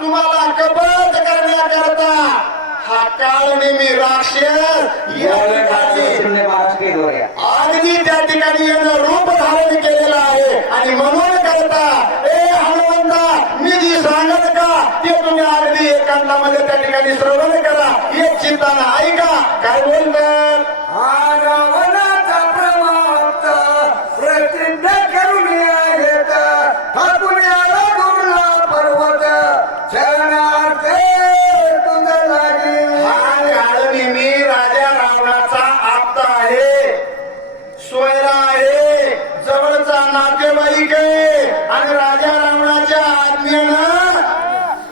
तुम्हाला कपट करण्याकरता हा काळनेमी राक्षस या ठिकाणी अगदी त्या ठिकाणी यानं रूप धारण केलेलं आहे आणि म्हणून करता ए हनुमंता मी जी सांगत का ते तुम्ही अगदी एकांतामध्ये त्या ठिकाणी श्रवण करा एक चिंताना ऐका काय बोलतात रावणाचा प्रमाप्त प्रतिज्ञा करून येत ठाकून आला दुर्ला पर्वत शरणार्थे तुझं लागेल. हा काळनेमी राजा रावणाचा आप्त आहे, सोयरा आहे, जवळचा नातेवाईक आहे आणि राजा रावणाच्या आज्ञेनं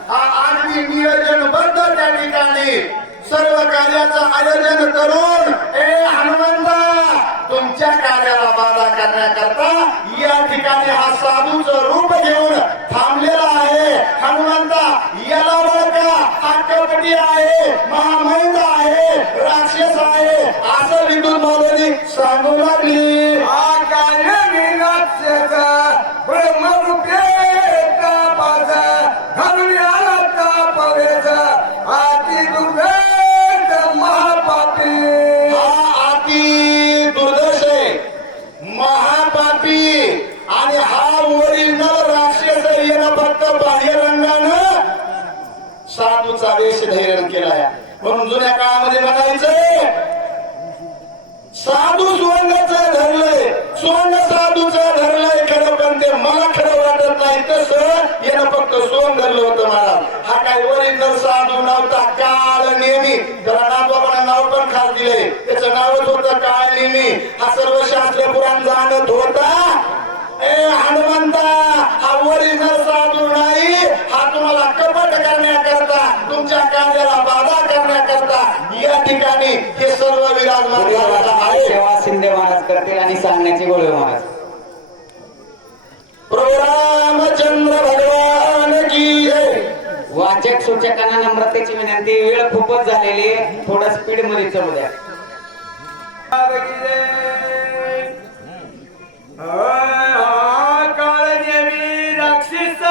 हा अगदी नियोजनबद्ध त्या ठिकाणी सर्व कार्याचं आयोजन करून ए हनुमंता तुमच्या कार्याला बाधा करण्याकरता या ठिकाणी हा साधूचं रूप घेऊन थांबलेला आहे. हनुमंता याला बघा हा कपटी आहे, महामैंद आहे, राक्षस आहे असं विद्युत मालनी सांगू लागली. काळनेमी राक्षस ब्रह्मरूपे तापाचा घालून आला तापवेच अति दुर्गत महापापी. हा अति दुर्दश आहे, महापापी आणि हा ओरिजिनल राक्षस येणं फक्त बाह्यरंगानं साधूचा वेश धारण केलाय. म्हणून जुन्या काळामध्ये म्हणायचं साधू सोंगाचं धरलंय, सोंग साधूचं धरलंय खरं पण ते मला खरं वाटत नाही तसं यानं फक्त सोंग धरलं होतं मला. हा काय ओरिजिनल साधू नव्हता, काळ नेमी. त्याला नाथबाबांना नाव पण खास दिले, त्याचं नावच होतं काळ नेमी. हा सर्व शास्त्र पुराण जाणत होता. ए हनुमंता हा ओरिजिनल साधू नाही, हा तुम्हाला कपट करण्याकरता तुमच्या कार्याला बाधा करण्याकरता या ठिकाणी हे सर्व विराजमान झालेलं आहे. सेवा शिंदे महाराज करतील आणि सांगण्याची गोळे महाराज. प्रभू रामचंद्र भगवान की जय. वाचक सूचकांना नम्रतेची विनंती, वेळ खूपच झालेली आहे, थोडं स्पीड मध्ये चालू द्या. काळनेमी राक्षस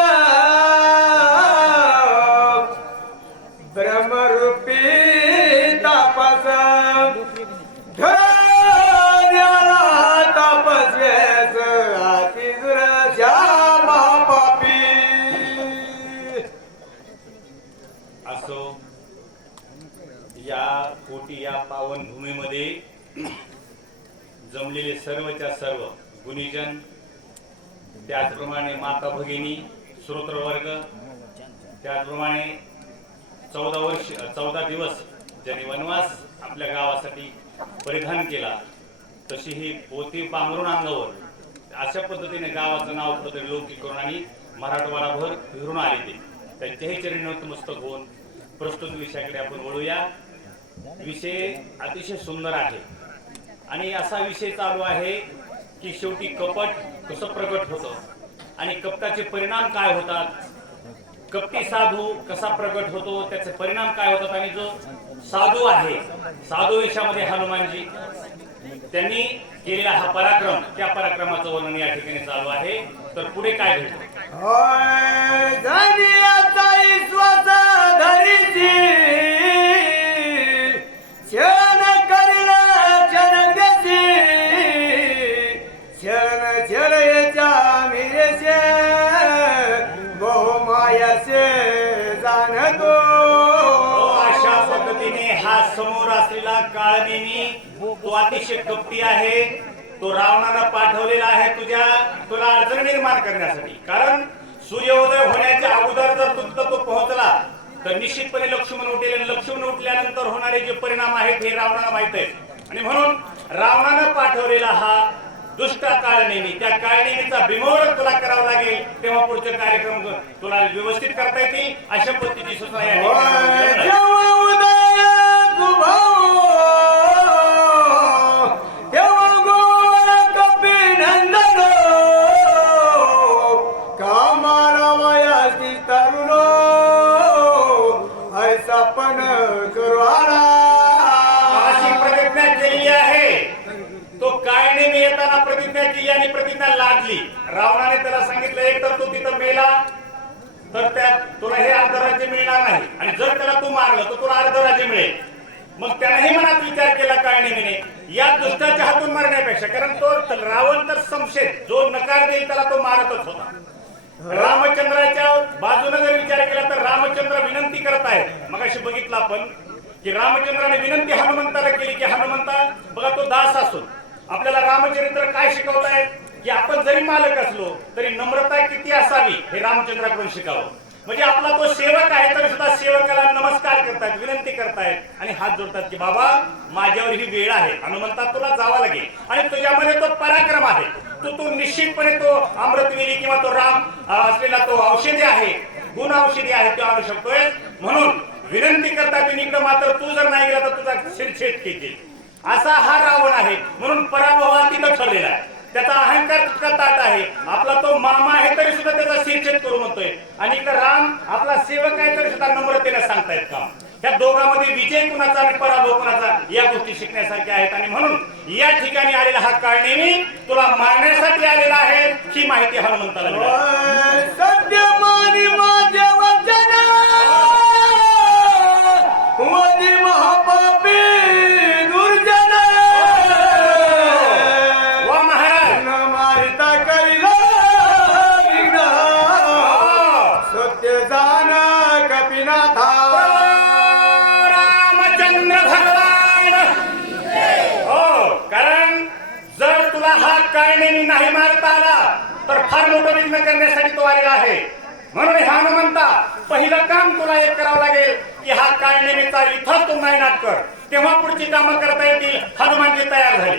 ब्रह्मरूपी तापस धन्याला तापस्वेस अति दुर्जा महापापी. असो या कोटी या पावन भूमीमध्ये जमलेले सर्वच्या सर्व गुणीजन, त्याचप्रमाणे माता भगिनी, श्रोत्रवर्ग, त्याचप्रमाणे 14 दिवस ज्यांनी वनवास आपल्या गावासाठी परिधान केला, तशी ही पोती पांघरून अंगावर अशा पद्धतीने गावाचं नाव कुठेतरी लौकिक करून आणि मराठवाडाभर फिरून आले ते. त्यांच्याही चरणी नतमस्तक होऊन प्रस्तुत विषयाकडे आपण वळूया. विषय अतिशय सुंदर आहे आणि असा विषय चालू आहे की शेवटी कपट कसं प्रगट होतं आणि कपटाचे परिणाम काय होतात, कपटी साधू कसा प्रगट होतो, त्याचे परिणाम काय होतात आणि जो साधू आहे, साधू वेशामध्ये हनुमानजी त्यांनी केलेला हा पराक्रम, त्या पराक्रमाचं वर्णन या ठिकाणी चालू आहे. तर पुढे काय घडलं? शरण करिला जनगती शरण चढयच्या मिरेचे बहुमायाचे जाणतो. अशा पद्धतीने हा समोर असलेला काळनेमी तो अतिशय कपटी आहे. तो रावणाला पाठवलेला आहे तुला अडचण निर्माण करण्यासाठी. कारण सूर्योदय होण्याच्या अगोदर जर तुमचा तो पोहोचला तर निश्चितपणे लक्ष्मण उठेल आणि लक्ष्मण उठल्यानंतर होणारे जे परिणाम आहेत हे रावणाला माहित आहेत आणि म्हणून रावणानं पाठवलेला हा दुष्ट काळनेमी, त्या काळनेमीचा बिमोड तुला करावा लागेल, तेव्हा पुढचे कार्यक्रम तुला व्यवस्थित करता येतील अशा पद्धतीची सूचना या ठिकाणी. प्रतिज्ञा लादली. रावणाने त्याला सांगितलं एक तर तो तिथं मेला तर त्या तुला हे अर्ध राज्य मिळणार नाही, आणि जर त्याला तू मारलं तर तुला अर्ध राज्य मिळेल. मग त्यानेही मनात विचार केला काळनेमीने, या दुष्टाच्या हातून मारण्यापेक्षा, कारण तो रावण तर संशय जो नकार देईल त्याला तो मारतच होता. रामचंद्राच्या बाजूने जर विचार केला तर रामचंद्र विनंती करत आहेत. मग अशी बघितलं आपण की रामचंद्राने विनंती हनुमंताला केली की हनुमंता बघा, तो दास असून आपल्याला रामचरित्र काय शिकवतायत की आपण जरी मालक असलो तरी नम्रता किती असावी हे रामचंद्राकडून शिकावं. म्हणजे आपला तो सेवक आहे तरी सुद्धा सेवकाला नमस्कार करतायत, विनंती करतायत आणि हात जोडतात की बाबा माझ्यावर ही वेळ आहे, हनुमंता तुला जावं लागेल आणि तुझ्यामध्ये तो पराक्रम आहे, तू निश्चितपणे तो अमृतवेली किंवा तो राम असलेला तो औषधी आहे, गुण औषधी आहे, तो आणू शकतोय. म्हणून विनंती करतात इकडं, मात्र तू जर नाही गेला तर तुझा शिरछेद केली. असा हा रावण आहे. म्हणून पराभव तिथं ठरलेला आहे. त्याचा अहंकार तितका ताट आहे. आपला तो मामा आहे तरी सुद्धा त्याचा शिरछेद करू म्हणतोय, आणि इकडे राम आपला सेवक आहे तरी सुद्धा नम्रतेने सांगतायत काम. या दोघांमध्ये विजय कुणाचा आणि पराभव कुणाचा या गोष्टी शिकण्यासारख्या आहेत. आणि म्हणून या ठिकाणी आलेला हा काळनेमी तुला मारण्यासाठी आलेला आहे ही माहिती हनुमंताला मिळाली. सत्यमानी माझे वचन वदी महापापी दुर्जन वा महाराज, न मारिता कैला विघ्न सत्य जाण कपिनाथा रामचंद्र भगवान. हो, कारण जर तुला हा काळनेमी नाही मारता आला तर फार मोठं विघ्न करण्यासाठी तो आलेला आहे. म्हणून हनुमंता पहिलं काम तुला एक करावं लागेल की हा काळनेमीचा इथंच तू नायनाट कर, तेव्हा पुढची कामं करता येतील. हनुमानजी तयार झाली.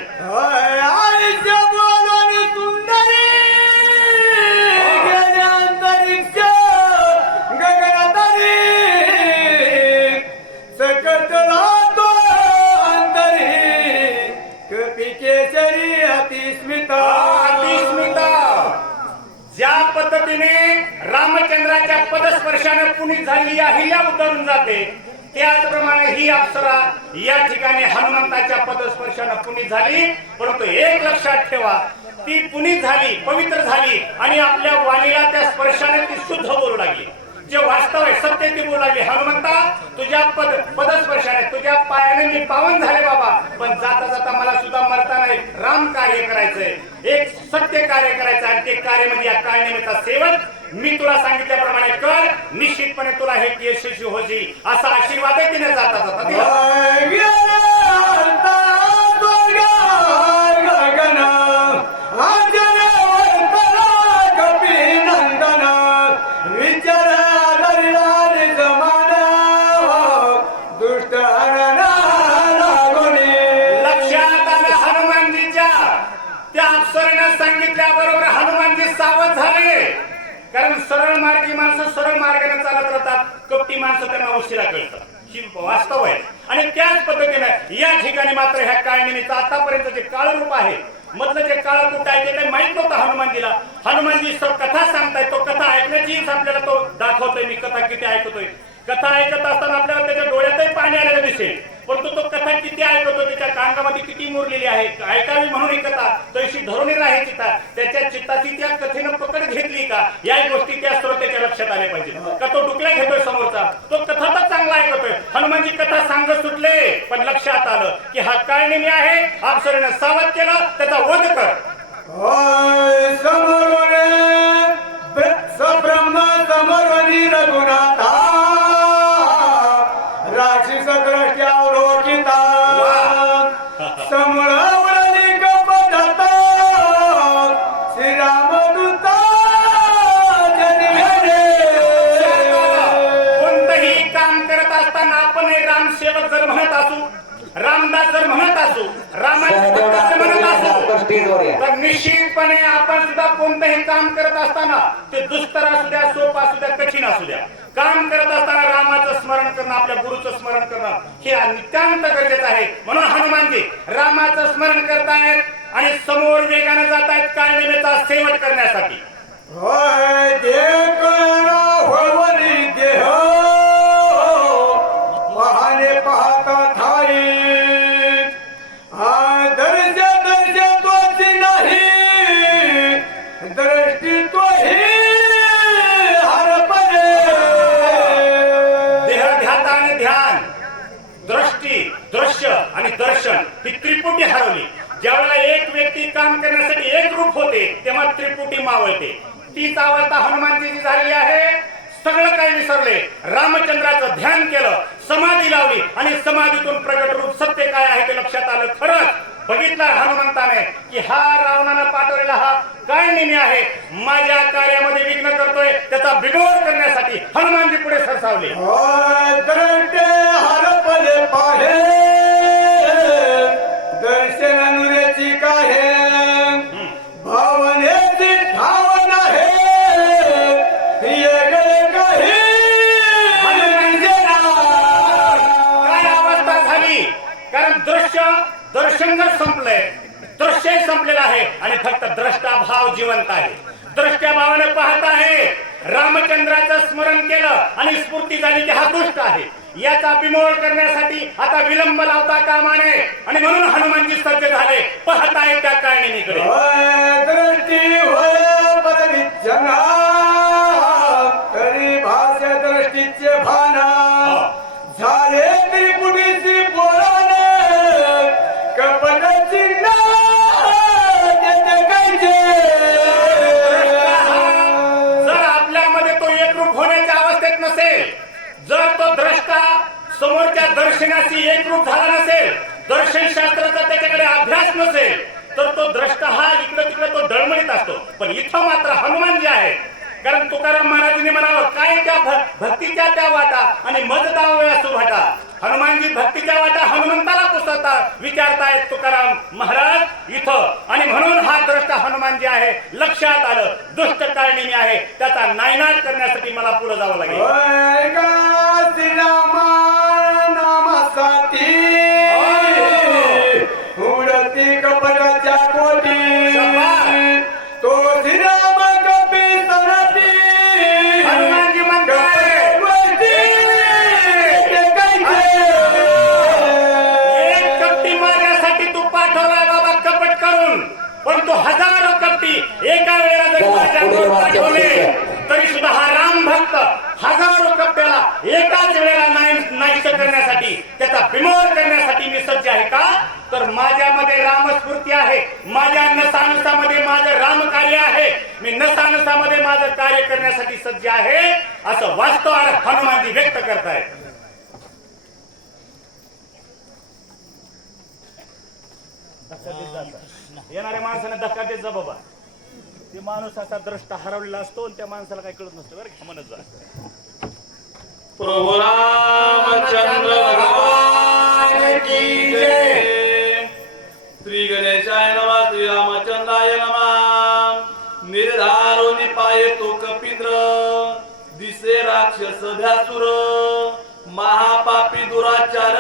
आयुष्य बोलून सुंदरी गेल्या अंतरिक्ष गगनातरी सकट राहतो अंतरी कपी केसरी अतिस्मिता. अतिस्मिता. ज्या पद्धतीने रामचंद्राच्या पदस्पर्शाने पुनीत झालेली अहिल्या उतरून जाते, त्याचप्रमाणे ही अप्सरा या ठिकाणी हनुमंताच्या पदस्पर्शाने पुनीत झाली. परंतु एक लक्षात ठेवा, ती पुनीत झाली, पवित्र झाली आणि आपल्या वाणीला त्या स्पर्शाने ती शुद्ध बोलू लागली. जे वास्तव आहे सत्य ती बोलू लागली. हनुमंता तुझ्या पदस्पर्शाने तुझ्या पायाने मी पावन झाले बाबा, पण जाता जाता मला सुद्धा मरता नाही, राम कार्य करायचंय, एक सत्य कार्य करायचं, आणि ते कार्य म्हणजे या काळनेमीचा सेवक. मी तुला सांगितल्याप्रमाणे कर, निश्चितपणे तुला हे यशस्वी होईल असा आशीर्वाद तिने जाता जाता दिला. सांगितल्याबरोबर हनुमानजी सावध झाले. कारण सरळ मार्गी माणसं सरळ मार्गाने चालत राहतात, कपटी माणसं त्यांना उशिरा कळतात, ही वास्तव आहे. आणि त्याच पद्धतीने या ठिकाणी मात्र ह्या काळनेमीचं आतापर्यंत जे काळ रूप आहे, मधलं जे काळ कुठं आहे ते काही माहित नव्हतं हनुमानजीला. हनुमानजी कथा सांगताय, तो कथा ऐकण्याची आपल्याला तो दाखवतोय. मी कथा किती ऐकतोय, कथा ऐकत असताना आपल्याला त्याच्या डोळ्यातही पाणी आलेलं दिसेल, परंतु तो कथा किती ऐकतो, त्याच्या कांगामध्ये किती मुरलेली आहे, ऐकावी म्हणून ही कथा तशी धरून राहायची चित्ता, त्याच्या चित्ताची त्या कथेनं पकड घेतली का, या गोष्टी त्या श्रोत्याच्या लक्षात आल्या पाहिजे. का तो डुकल्या घेतोय समोरचा, तो कथा तर चांगला ऐकतोय. हनुमानजी कथा सांगत सुटले, पण लक्षात आलं की हा काळनेमी आहे, अप्सरेनं सावध केलं, त्याचा वध कर. ब्रह्म समरणी रघुनाथा राक्षस द्रष्ट्यावलोकिता समळवली कपटात श्रीरामदूता जनिले. कोणतंही काम करत असताना आपण रामसेवक जर म्हणत असू, रामदास जर म्हणत असू, रामाचे म्हणत असू, तर निश्चितपणे आपण सुद्धा कोणतंही काम करत असताना ते दुष्कर असू द्या, सोपं असू द्या, कठीण असू द्या, काम करत असताना रामाचं स्मरण करणं, आपल्या गुरुचं स्मरण करणं हे नितांत गरजेचं आहे. म्हणून हनुमानजी रामाचं स्मरण करतायत आणि समोर वेगाने जात आहेत काळनेमीचा सेवट करण्यासाठी. पाहणे पाहता थाई दृष्टी तो ही हरपणे काम करण्यासाठी एक रूप होते तेव्हा त्रिपुटी मावळते. तीच अवस्था हनुमानजीची झालेली आहे. सगळं काही विसरले, रामचंद्राचं ध्यान केलं, समाधी लावली आणि समाधीतून प्रगट रूप सत्य काय आहे ते लक्षात आलं. खरंच बघितलं हनुमंताने की हा रावणानं पाठवलेला हा काय नेहमी आहे, माझ्या कार्यामध्ये विघ्न करतोय, त्याचा बिमोड करण्यासाठी हनुमानजी पुढे सरसावले. दरटे हरपले पाहे दर्शन अनुरेची काहे भावनेची ठाव आहे येगळे काही काय अवस्था झाली. कारण दर्शन संपलंय, दृश्य संपलेलं आहे आणि फक्त द्रष्टा भाव जिवंत आहे. द्रष्ट्या भावाने पाहत आहे. रामचंद्राचं स्मरण केलं आणि स्फूर्ती झाली की हा दुष्ट आहे, याचा बिमोड करण्यासाठी आता विलंब लावता कामा नये आणि म्हणून हनुमानजी सज्ज झाले. पाहत आहेत त्या कारणीकडे. दृष्टी होय पदवी जंगा तरी भाष्य दृष्टीचे भाना झाले त्रिपुटीची बोलाने कपटाची जर आपल्यामध्ये तो एकरूप होण्याच्या अवस्थेत नसेल, जर तो द्रष्टा समोरच्या दर्शनाची एकरूप झाला नसेल, दर्शन शास्त्राचा त्याच्याकडे अभ्यास नसेल, तर तो द्रष्टा हा इकडे तिकडे तो डळमळीत असतो. पण इथं मात्र हनुमान जे आहे, कारण तुकाराम महाराजांनी म्हणावं काय त्या भक्तीच्या त्या वाटा आणि मज दाव्या सुभाटा. हनुमानजी भक्तीच्या वाटा हनुमंताला पुसता विचारतायत तुकाराम महाराज इथं. आणि म्हणून हा द्रष्टा हनुमान जे आहे लक्षात आलं, दुष्ट कारणीने आहे, त्याचा नायनाट करण्यासाठी मला पुढे जावं लागेल. नामासाठी उडती कपटाच्या कोटी तो श्रीराम कपी सनती हनुमानजी म्हणताय एक कपटी माझ्यासाठी तू पाठवलाय बाबा कपट करून, पण तू हजारो कपटी एका वेळेला जर माझ्याकडून पाठवले तरी सुद्धा हा राम भक्त हजारो कपट्याला एकाच वेळेला नाहीस करण्यासाठी, त्याचा बिमोड करण्यासाठी मी सज्ज आहे का? तर माझ्यामध्ये रामस्फूर्ती आहे, माझ्या नसानसामध्ये माझं राम कार्य आहे, मी नसानसामध्ये माझं कार्य करण्यासाठी सज्ज आहे, असं वास्तव हनुमानजी व्यक्त करतायत. येणाऱ्या माणसाने धक्का देत जा बाबा. ते माणूस असा द्रष्टा हरवलेला असतो आणि त्या माणसाला काही कळत नसतं बरं का, म्हणत जा. प्रभु रामचंद्र भगवान की जय. श्री गणेशाय नमः. श्री रामचंद्राय नमः. निर्धारोनी पाये तो कपिंद्र दिसे राक्षस भ्यासुर महापापी दुराचार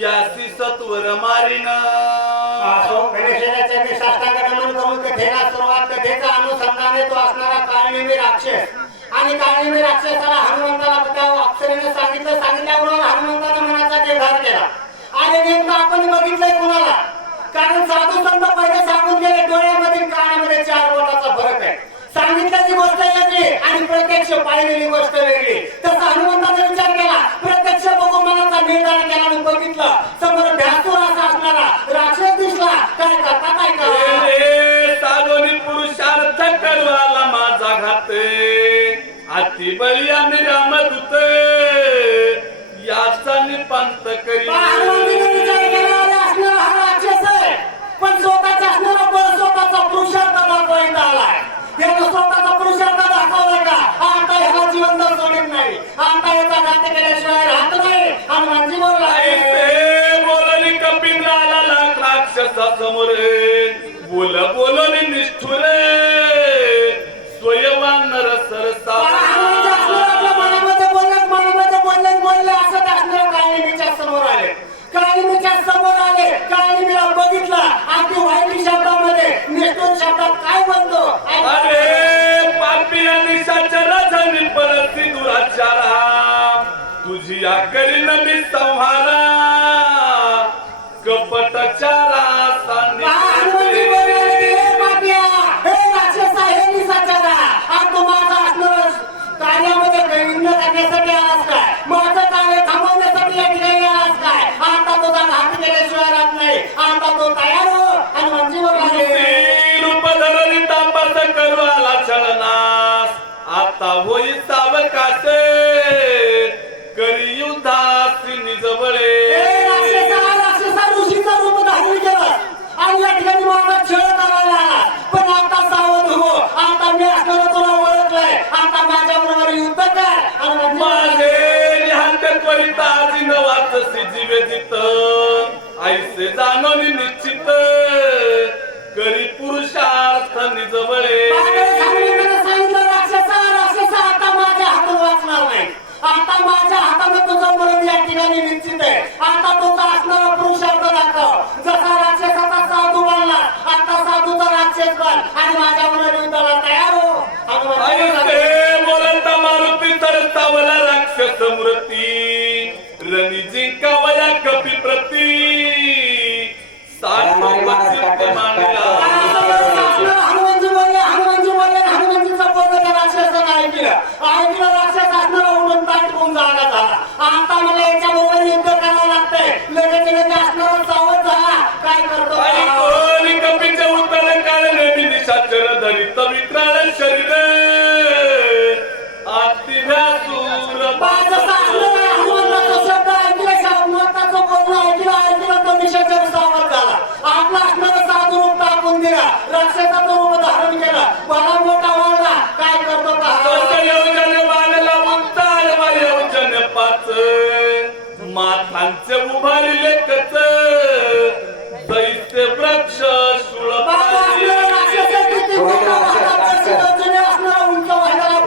यासी सत्वर मारिन. गणेशाच्या मी साष्टांग नमन करून कथेला सुरुवात, कथेचा अनुसंधान तो असणारा काळनिमी राक्षस आणि काळनिमी राक्षसाला हनुमंताला त्या अप्सरेने सांगितल्याबरोबर हनुमंताने मनाचा निर्धार केला. आणि नेमकं आपण बघितलंय कुणाला, कारण साधू संत पहिले सांगून गेले डोळ्यामध्ये कानामध्ये 4 बोटाचा फरक आहे. सांगितल्याची गोष्ट वेगळी आणि प्रत्यक्ष पाहिलेली गोष्ट वेगळी. तसा हनुमंताने विचार केला, प्रत्यक्ष बघून मनाचा निर्धार केला आणि बघितलं समोर भ्यासूर असा असणारा राक्षस दिसला. काय करता काय करा साधोनी पुरुषार्थ करवाला माझा घात अति बळी रामदूत याचा निपांत करी. विचार केला असणारा हा राक्षस आहे, पण स्वतःचा असणारा बळ स्वतःचा पुरुषार्थ दाखवायचा आलाय. त्यानं स्वतःचा पुरुषार्थ दाखवला का आता ह्याला जिवंत सोडित नाही, आता याचा घात केल्याशिवाय राहत नाही. हनुमानजी बोलली कपिंद्राला लाख राक्षसा समोर बोल बोलली निष्ठुर स्वयंवान नर सरसा. बोलले असं असणाऱ्या काळनिमीच्या समोर आले. काळनिमीच्या समोर आले, काळनिमीला बघितला अगदी वाईट शब्दामध्ये निष्ठुर शब्दात काय बोलतो. अरे पापी आणि निशाचराचा परस्ती दुराचारा तुझी आकरी नदी संहारा कपटचारा हनुमानजी बोलले, हे पाप्या, हे राक्षसा, हे निशाचरा, आज तू माझा असणार कार्यामध्ये विघ्न करण्यासाठी आलास काय? माझं कार्य थांबवण्यासाठी या ठिकाणी आलास काय? आता तुझा घात केल्याशिवाय राहत नाही. आता तो तयार हो. हनुमानजी बोलले होई सावकाशे करी युद्धासी निजबळे राक्षसा ऋषीचं रूप धारण केलं आणि या ठिकाणी माझा छळ करायला आला. पण आता सावध हो, आता मी असणारा तुला ओळखलंय. आता माझ्या बरोबर युद्ध कर आणि माझे निहांत त्वरित आजी नवाच जीवे जित ऐसे जाणवली निश्चित करी पुरुषार्थ निजबळे सांगितलं राक्षसा आता माझ्या हातात वाचणार नाही. आता माझ्या हातानं तुझं मरण या ठिकाणी निश्चित आहे. आता तुझा असणारा पुरुषार्थ दाखव. जसा राक्षसाचा साधू बनला, आता साधूचा राक्षस बन आणि माझ्या बरोबर युद्धाला तयार हो. ऐसे बोलता मारुती तरसावला राक्षस मूर्ती रणी जिंकावया कपी प्रती हनुमानजी बोलले हनुमानजीचा बोलणं त्या राक्षसानं ऐकलं राक्षस असणारा उडून ताटकून जागा झाला. आता मला याच्या बरोबर युद्ध करावं लागतंय. लगेच असणारा सावध झाला. काय करतो कपीच्या उत्तर काढले मी निशाचर धरित विक्राळ शरीर हनुमंताचा शब्द ऐकला, हनुमंताचं बोलणं ऐकलं तो निशाचर सावध झाला. आपला असणारा साधू रूप टाकून दिला, राक्षसाचं रूप धारण केलं, बरा मोठा वाढला. काय करतो योजन बाणला उंचाल योजन पाच माथांचे उभारले कच दैत्य वृक्ष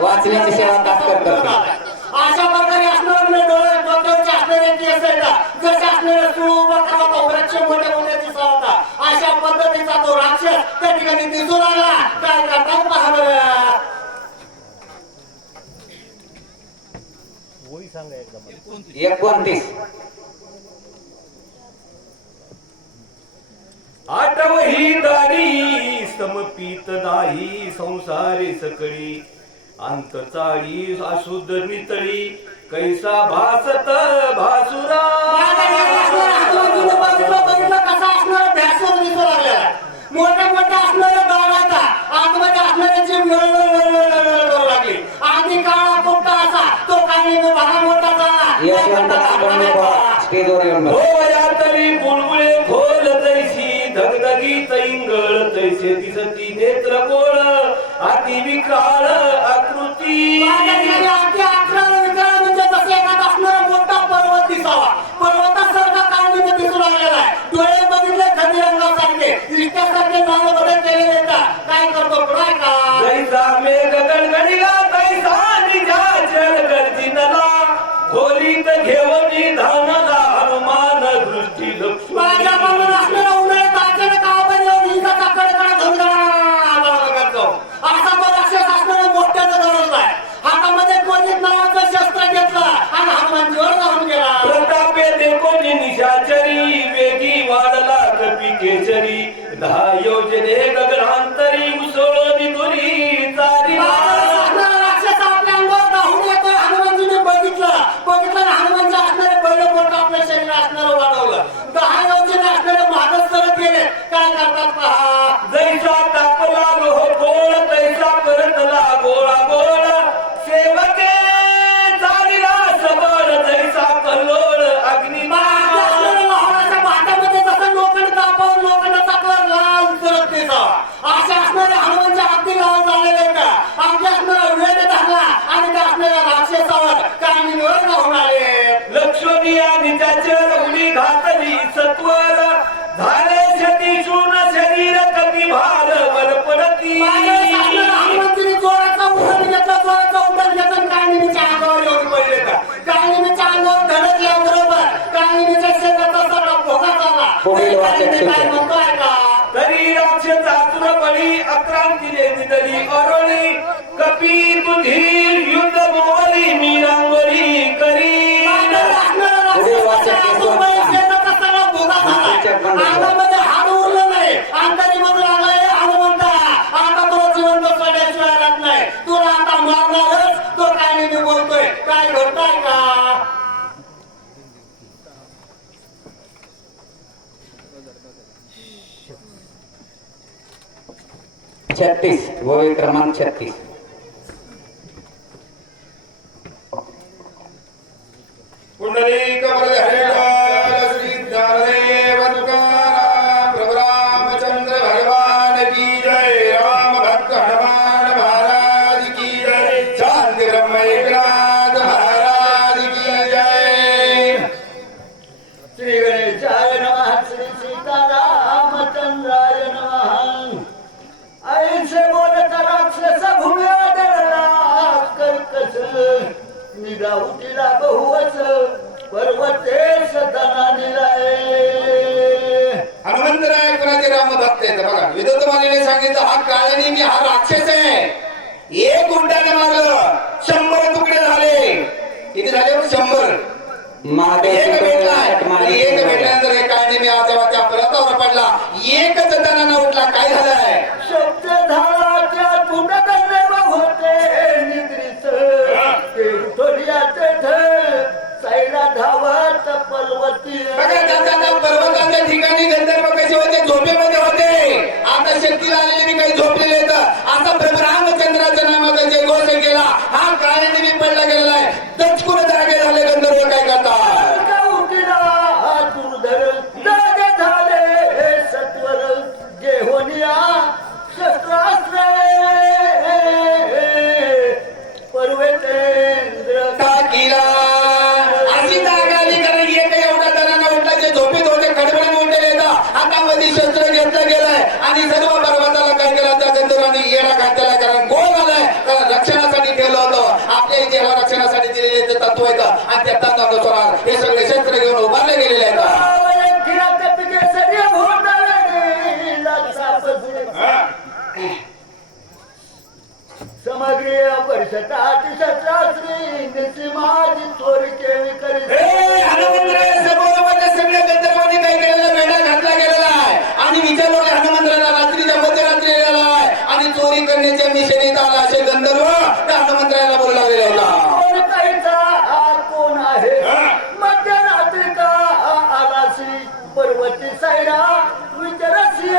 वाचण्याची सेवा तात्काळ करतो. अशा प्रकारे असणारे डोळे डोक्यावरचे असणारे केस आहेत, जसे असणारे सुळ उभा करा होता, वृक्ष मोठे मोठे दिसत होता. अशा पद्धतीचा तो राक्षस त्या ठिकाणी दिसू लागला. काय करतात पहा बरं. 29 आठवही दारी समपीत दाही संसारे सकळी अंत चाळी अशुद्ध नितळी कैसा भासत भासुरा कसा असणारा भ्यासूर दिसू लागलेला. मोठ्या मोठ्या असणाऱ्या गावाचा आतमध्ये असणारे जीव करू लागले. आधी काळा पोट्टा असा तो काही बघा मोठा झाला तरी बुलबुळे खोल तैशी धगधगी तैंगळ तैसे दिसती नेत्र गोळ अति विक्राळ आकृती म्हणजे जसे एखादा असणारा मोठा पर्वत दिसावा. पर्वतासारखा काळजी दिसू लागलेला आहे. डोळे बघितले खरी रंगासारखे, इष्टासारखे नाव बदल केलेले आहेत. काय करतो पुढे का जैसा मेघ गणगणिला तैसा निजा जल गर्जिनला खोलीत घेवनी धानला हनुमान दृष्टी लक्ष्मी माझ्या बरोबर असणारा उन्हाळ्यात ताचेने कावबन येऊन हिंसाचा कडकडा करतो. असा तो राक्षस असणारा मोठ्याचं गरज आहे. हातामध्ये कोणीच नावाचं शस्त्र घेतलं आणि हनुमानजीवर जाऊन गेला. प्रतापे देखोनी निशाचरी वेगी वाढला कपी केचरी 10 योजने गगनांतरी उसळणी दुरी चारी राक्षस आपल्या अंगावर धावून येतोय. हनुमानजीने बघितलं ना हनुमानजी असणारे पहिलं मोठं आपल्या शरीर असणारं वाढवलं. 10 योजने असणारे मागच करत गेले. काय करतात पहा. जैसा तापला लोह गोळ तैसा परतला गोळा गोळ सेवके चालिला सबळ जैसा कल्लोळ अग्नी लोहाच्या भाटामध्ये जसं लोखंड तापवून लोखंडाचा कलर लाल सरत दिसावा. अशा असणारे हनुमानच्या अगदी लाल झालेले का आमच्या असणारा वेद धरला आणि त्या असणाऱ्या राक्षसावर कामिनीवर जाऊन आले. लक्ष्मी आणि त्याच्या उडी घातली सत्वर झाले शतीशून शरीर कमी भार वरपडती हनुमंतीने जोराचा उडण घेतला कामिनीच्या अंगावर येऊन पडले का. कामिनीच्या अंगावर धडकल्याबरोबर कामिनीच्या शरीराचा सगळा भोगा झाला. काय म्हणतोय का तरी राक्षस आतुर बळी अक्रांतीने निधली अरळी कपी तुझी युद्ध बोली मी रांगोळी करी अंगामध्ये हात उरलं नाही. अंतरी मधून लागलाय हनुमंता. आता तुला जिवंत सोडल्याशिवाय राहत नाही. तुला आता मारणारच. तो काय मी बोलतोय. काय घडताय का 36 वय क्रमांक 36 उठिला बहुवच पर्वते सदना निराळे. हनुमंतराय कुणाचे राम भक्त आहेत बघा. विदोतमालीने सांगितलं हा काळनेमी हा राक्षस आहे. एक उंटाने मारलं 100 तुकडे झाले. किती झाले? 100. एक भेटलाय आणि एक भेटल्यानंतर हे काळनेमी जेव्हा त्या पर्वतावर पडला एकच दणानं उठला. काय झालंय? शब्द झाडाच्या तुंडकडे होते निद्रित ते उठल्याचे साईला धावत पर्वती. बघा त्या पर्वताच्या ठिकाणी गंधर्व कसे होते? झोपेमध्ये होते. आता शक्तीला आलेले मी काही झोपलेले आहेत. असा प्रभू रामचंद्राच्या नामाचा जय घोष केला. हा काळनेमी पडला गेलेला आहे. दचकून जागे झाले गंधर्व. काय करतात? उठिला दुर्धर जागे झाले सत्वर जेहोनिया शस्त्रास्त्र पर्वतेंद्र टाकीला अशी जाग आली कारण एक एवढा दरानं उठला जे झोपेत होते खडबडून उठलेले हातामध्ये शस्त्र घेतलं गेलंय आणि सर्व पर्वताला काय केलं? त्या गंधर्वांनी येडा घातलेला. कारण कोण आलाय? कारण रक्षणासाठी ठेवलं होतं. आपल्या इथे रक्षणासाठी दिलेले ते तत्व आहेत आणि त्या तत्वानुसार हे सगळे शस्त्र घेऊन उभारले गेलेले आहेत. समग्री वर्षाची शस्त्रास्त्री निर्सिमाची चोरी केली करी. समोर सगळ्या गंधर्वांनी काय केलेला? वेढा घातला गेलेला आहे आणि विचारलं हनुमंतराला रात्रीच्या मध्यरात्री गेलेला आहे आणि चोरी करण्याच्या मिशनीत आला असे गंधर्व त्या हनुमंतराला बोलू लागलेले होता. कोण आहे? मध्यरात्री का आलासी पर्वती साईडा विचारसी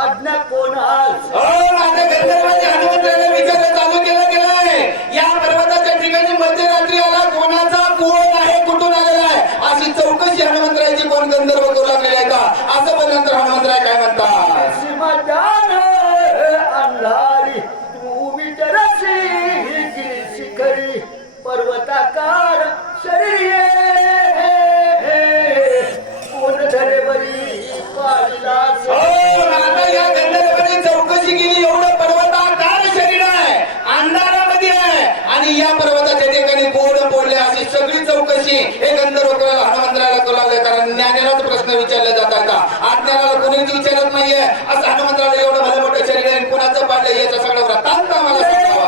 आज्ञा कोणास? माझ्या गंधर्वांनी हनुमंतराला विचारलं चालू केलं गेलंय. या पर्वताच्या ठिकाणी मध्यरात्री आला. कोणाचा? कोण आहे? कुठून आलेला आहे? अशी चौकशी हनुमंतराची कोण गंधर्व करू लागलेले आहेत. असं पण नंतर हनुमंतराय काय म्हणतात? सीमादान अंधारी तू विचारसी शिखरी पर्वताकार शरीर कोण धरे बरी पाळीलास. आता या गंधर्वांनी चौकशी केली. एवढं पर्वताकार शरीर आहे, अंधारामध्ये आहे आणि या पर्वताच्या ठिकाणी कोण बोलले अशी सगळी चौकशी हे गंधर्व करायला हनुमंतराला करू लागले. कारण ज्ञानालाच प्रश्न विचारले जातात. अज्ञानाला कोणीच विचारत नाहीये. असं हनुमंतराला एवढं भलं मोठं शरीर आहे कुणाचं पाडलं याचा सगळं वृत्तांत आम्हाला सांगावा.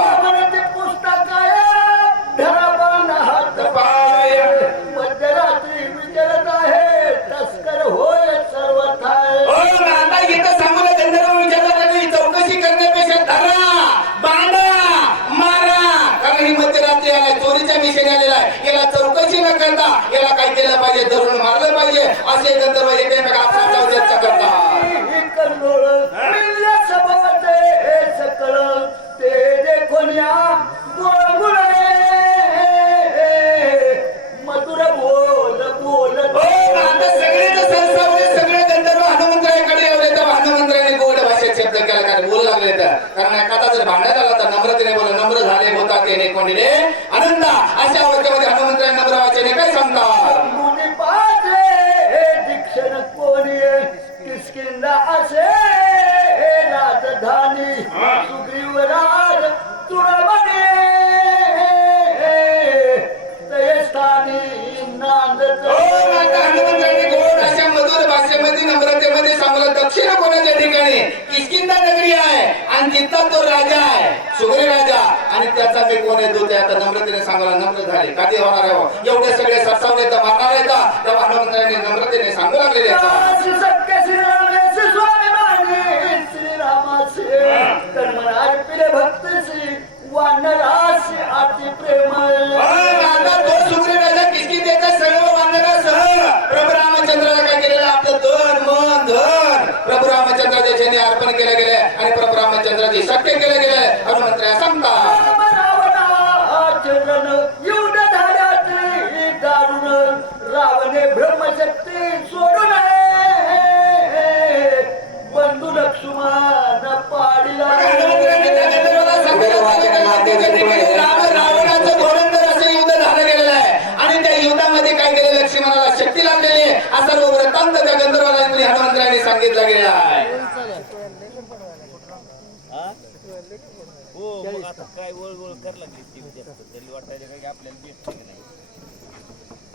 पुस्तक धराबान हात पाय मध्यरात्री विचारत आहे तस्कर होय सर्व थाय. आता इथं सांगून गंधर्व विचारला चौकशी करण्यापेक्षा धरा बांधा मारा. कारण ही मध्यरात्री आलाय, चोरीच्या मिशेने आलेला आहे. याला चौकशी न करता याला काय केलं पाहिजे? धरून मारलं पाहिजे असे गंधर्व एकमेका आपला चर्चा करतात. सकळ ते देखून या मधुर बोल बोल. आता सगळेच सगळे गंधर्व हनुमंतराकडे एवढे तर हनुमंतराने गोड भाषेत शब्द केला. कारण बोलू लागले तर कारण एखादा जर भांडण्यात आला तर नम्रतेने बोल. नम्र झाले होता ते कोणीने आनंदा. अशा अवस्थेमध्ये हनुमंतराने नम्र वाचेने काय सांगतात? मुनी पाचे दीक्षण कोणी किसकिंदा असे राजधानी सुग्रीवराज तुळवणे ते स्थानी नांदत. हनुमंतराने गोड अशा मधुर भाषेमध्ये नम्रतेमध्ये सांगलं दक्षिण कोणाच्या ठिकाणी किष्किंधा नगरी आहे आणि तिथला तो राजा आहे सुग्रीव राजा आणि त्याचा मी कोण येतो ते आता नम्रतेने सांगायला नम्र झाले. कधी होणार आहे? एवढे सगळे सरसावले तर मारणार आहेत. तेव्हा हनुमंतराने नम्रतेने सांगू लागलेले श्रीरामाचे कर्मनार पिले भक्तसी वानरासी अति प्रेम. आता तो सुग्रीव राजा किष्किंधेचा सर्व वानरासह प्रभू रामचंद्राला काय केलेलं? आपलं तन मन धन प्रभू रामचंद्राच्या चरणी अर्पण केले गेले आणि प्रभू रामचंद्राचे शक्य केले गेले. हनुमंतराया सांगतात युद्ध झाल्याचे दारुण रावणे ब्रह्मशक्ती सोडून बंधू लक्ष्मण पाडीला. रावणाचं धोरंदर असं युद्ध झालं गेलेलं आहे आणि त्या युद्धामध्ये काय केलं? लक्ष्मणाला शक्ती लागलेली आहे. असा वृत्तांत त्या गंधर्वाला हनुमंतराने सांगितला गेलेला आहे. काय वळ कर लागली ती जास्त तरी वाटायला काय आपल्याला भेटते की नाही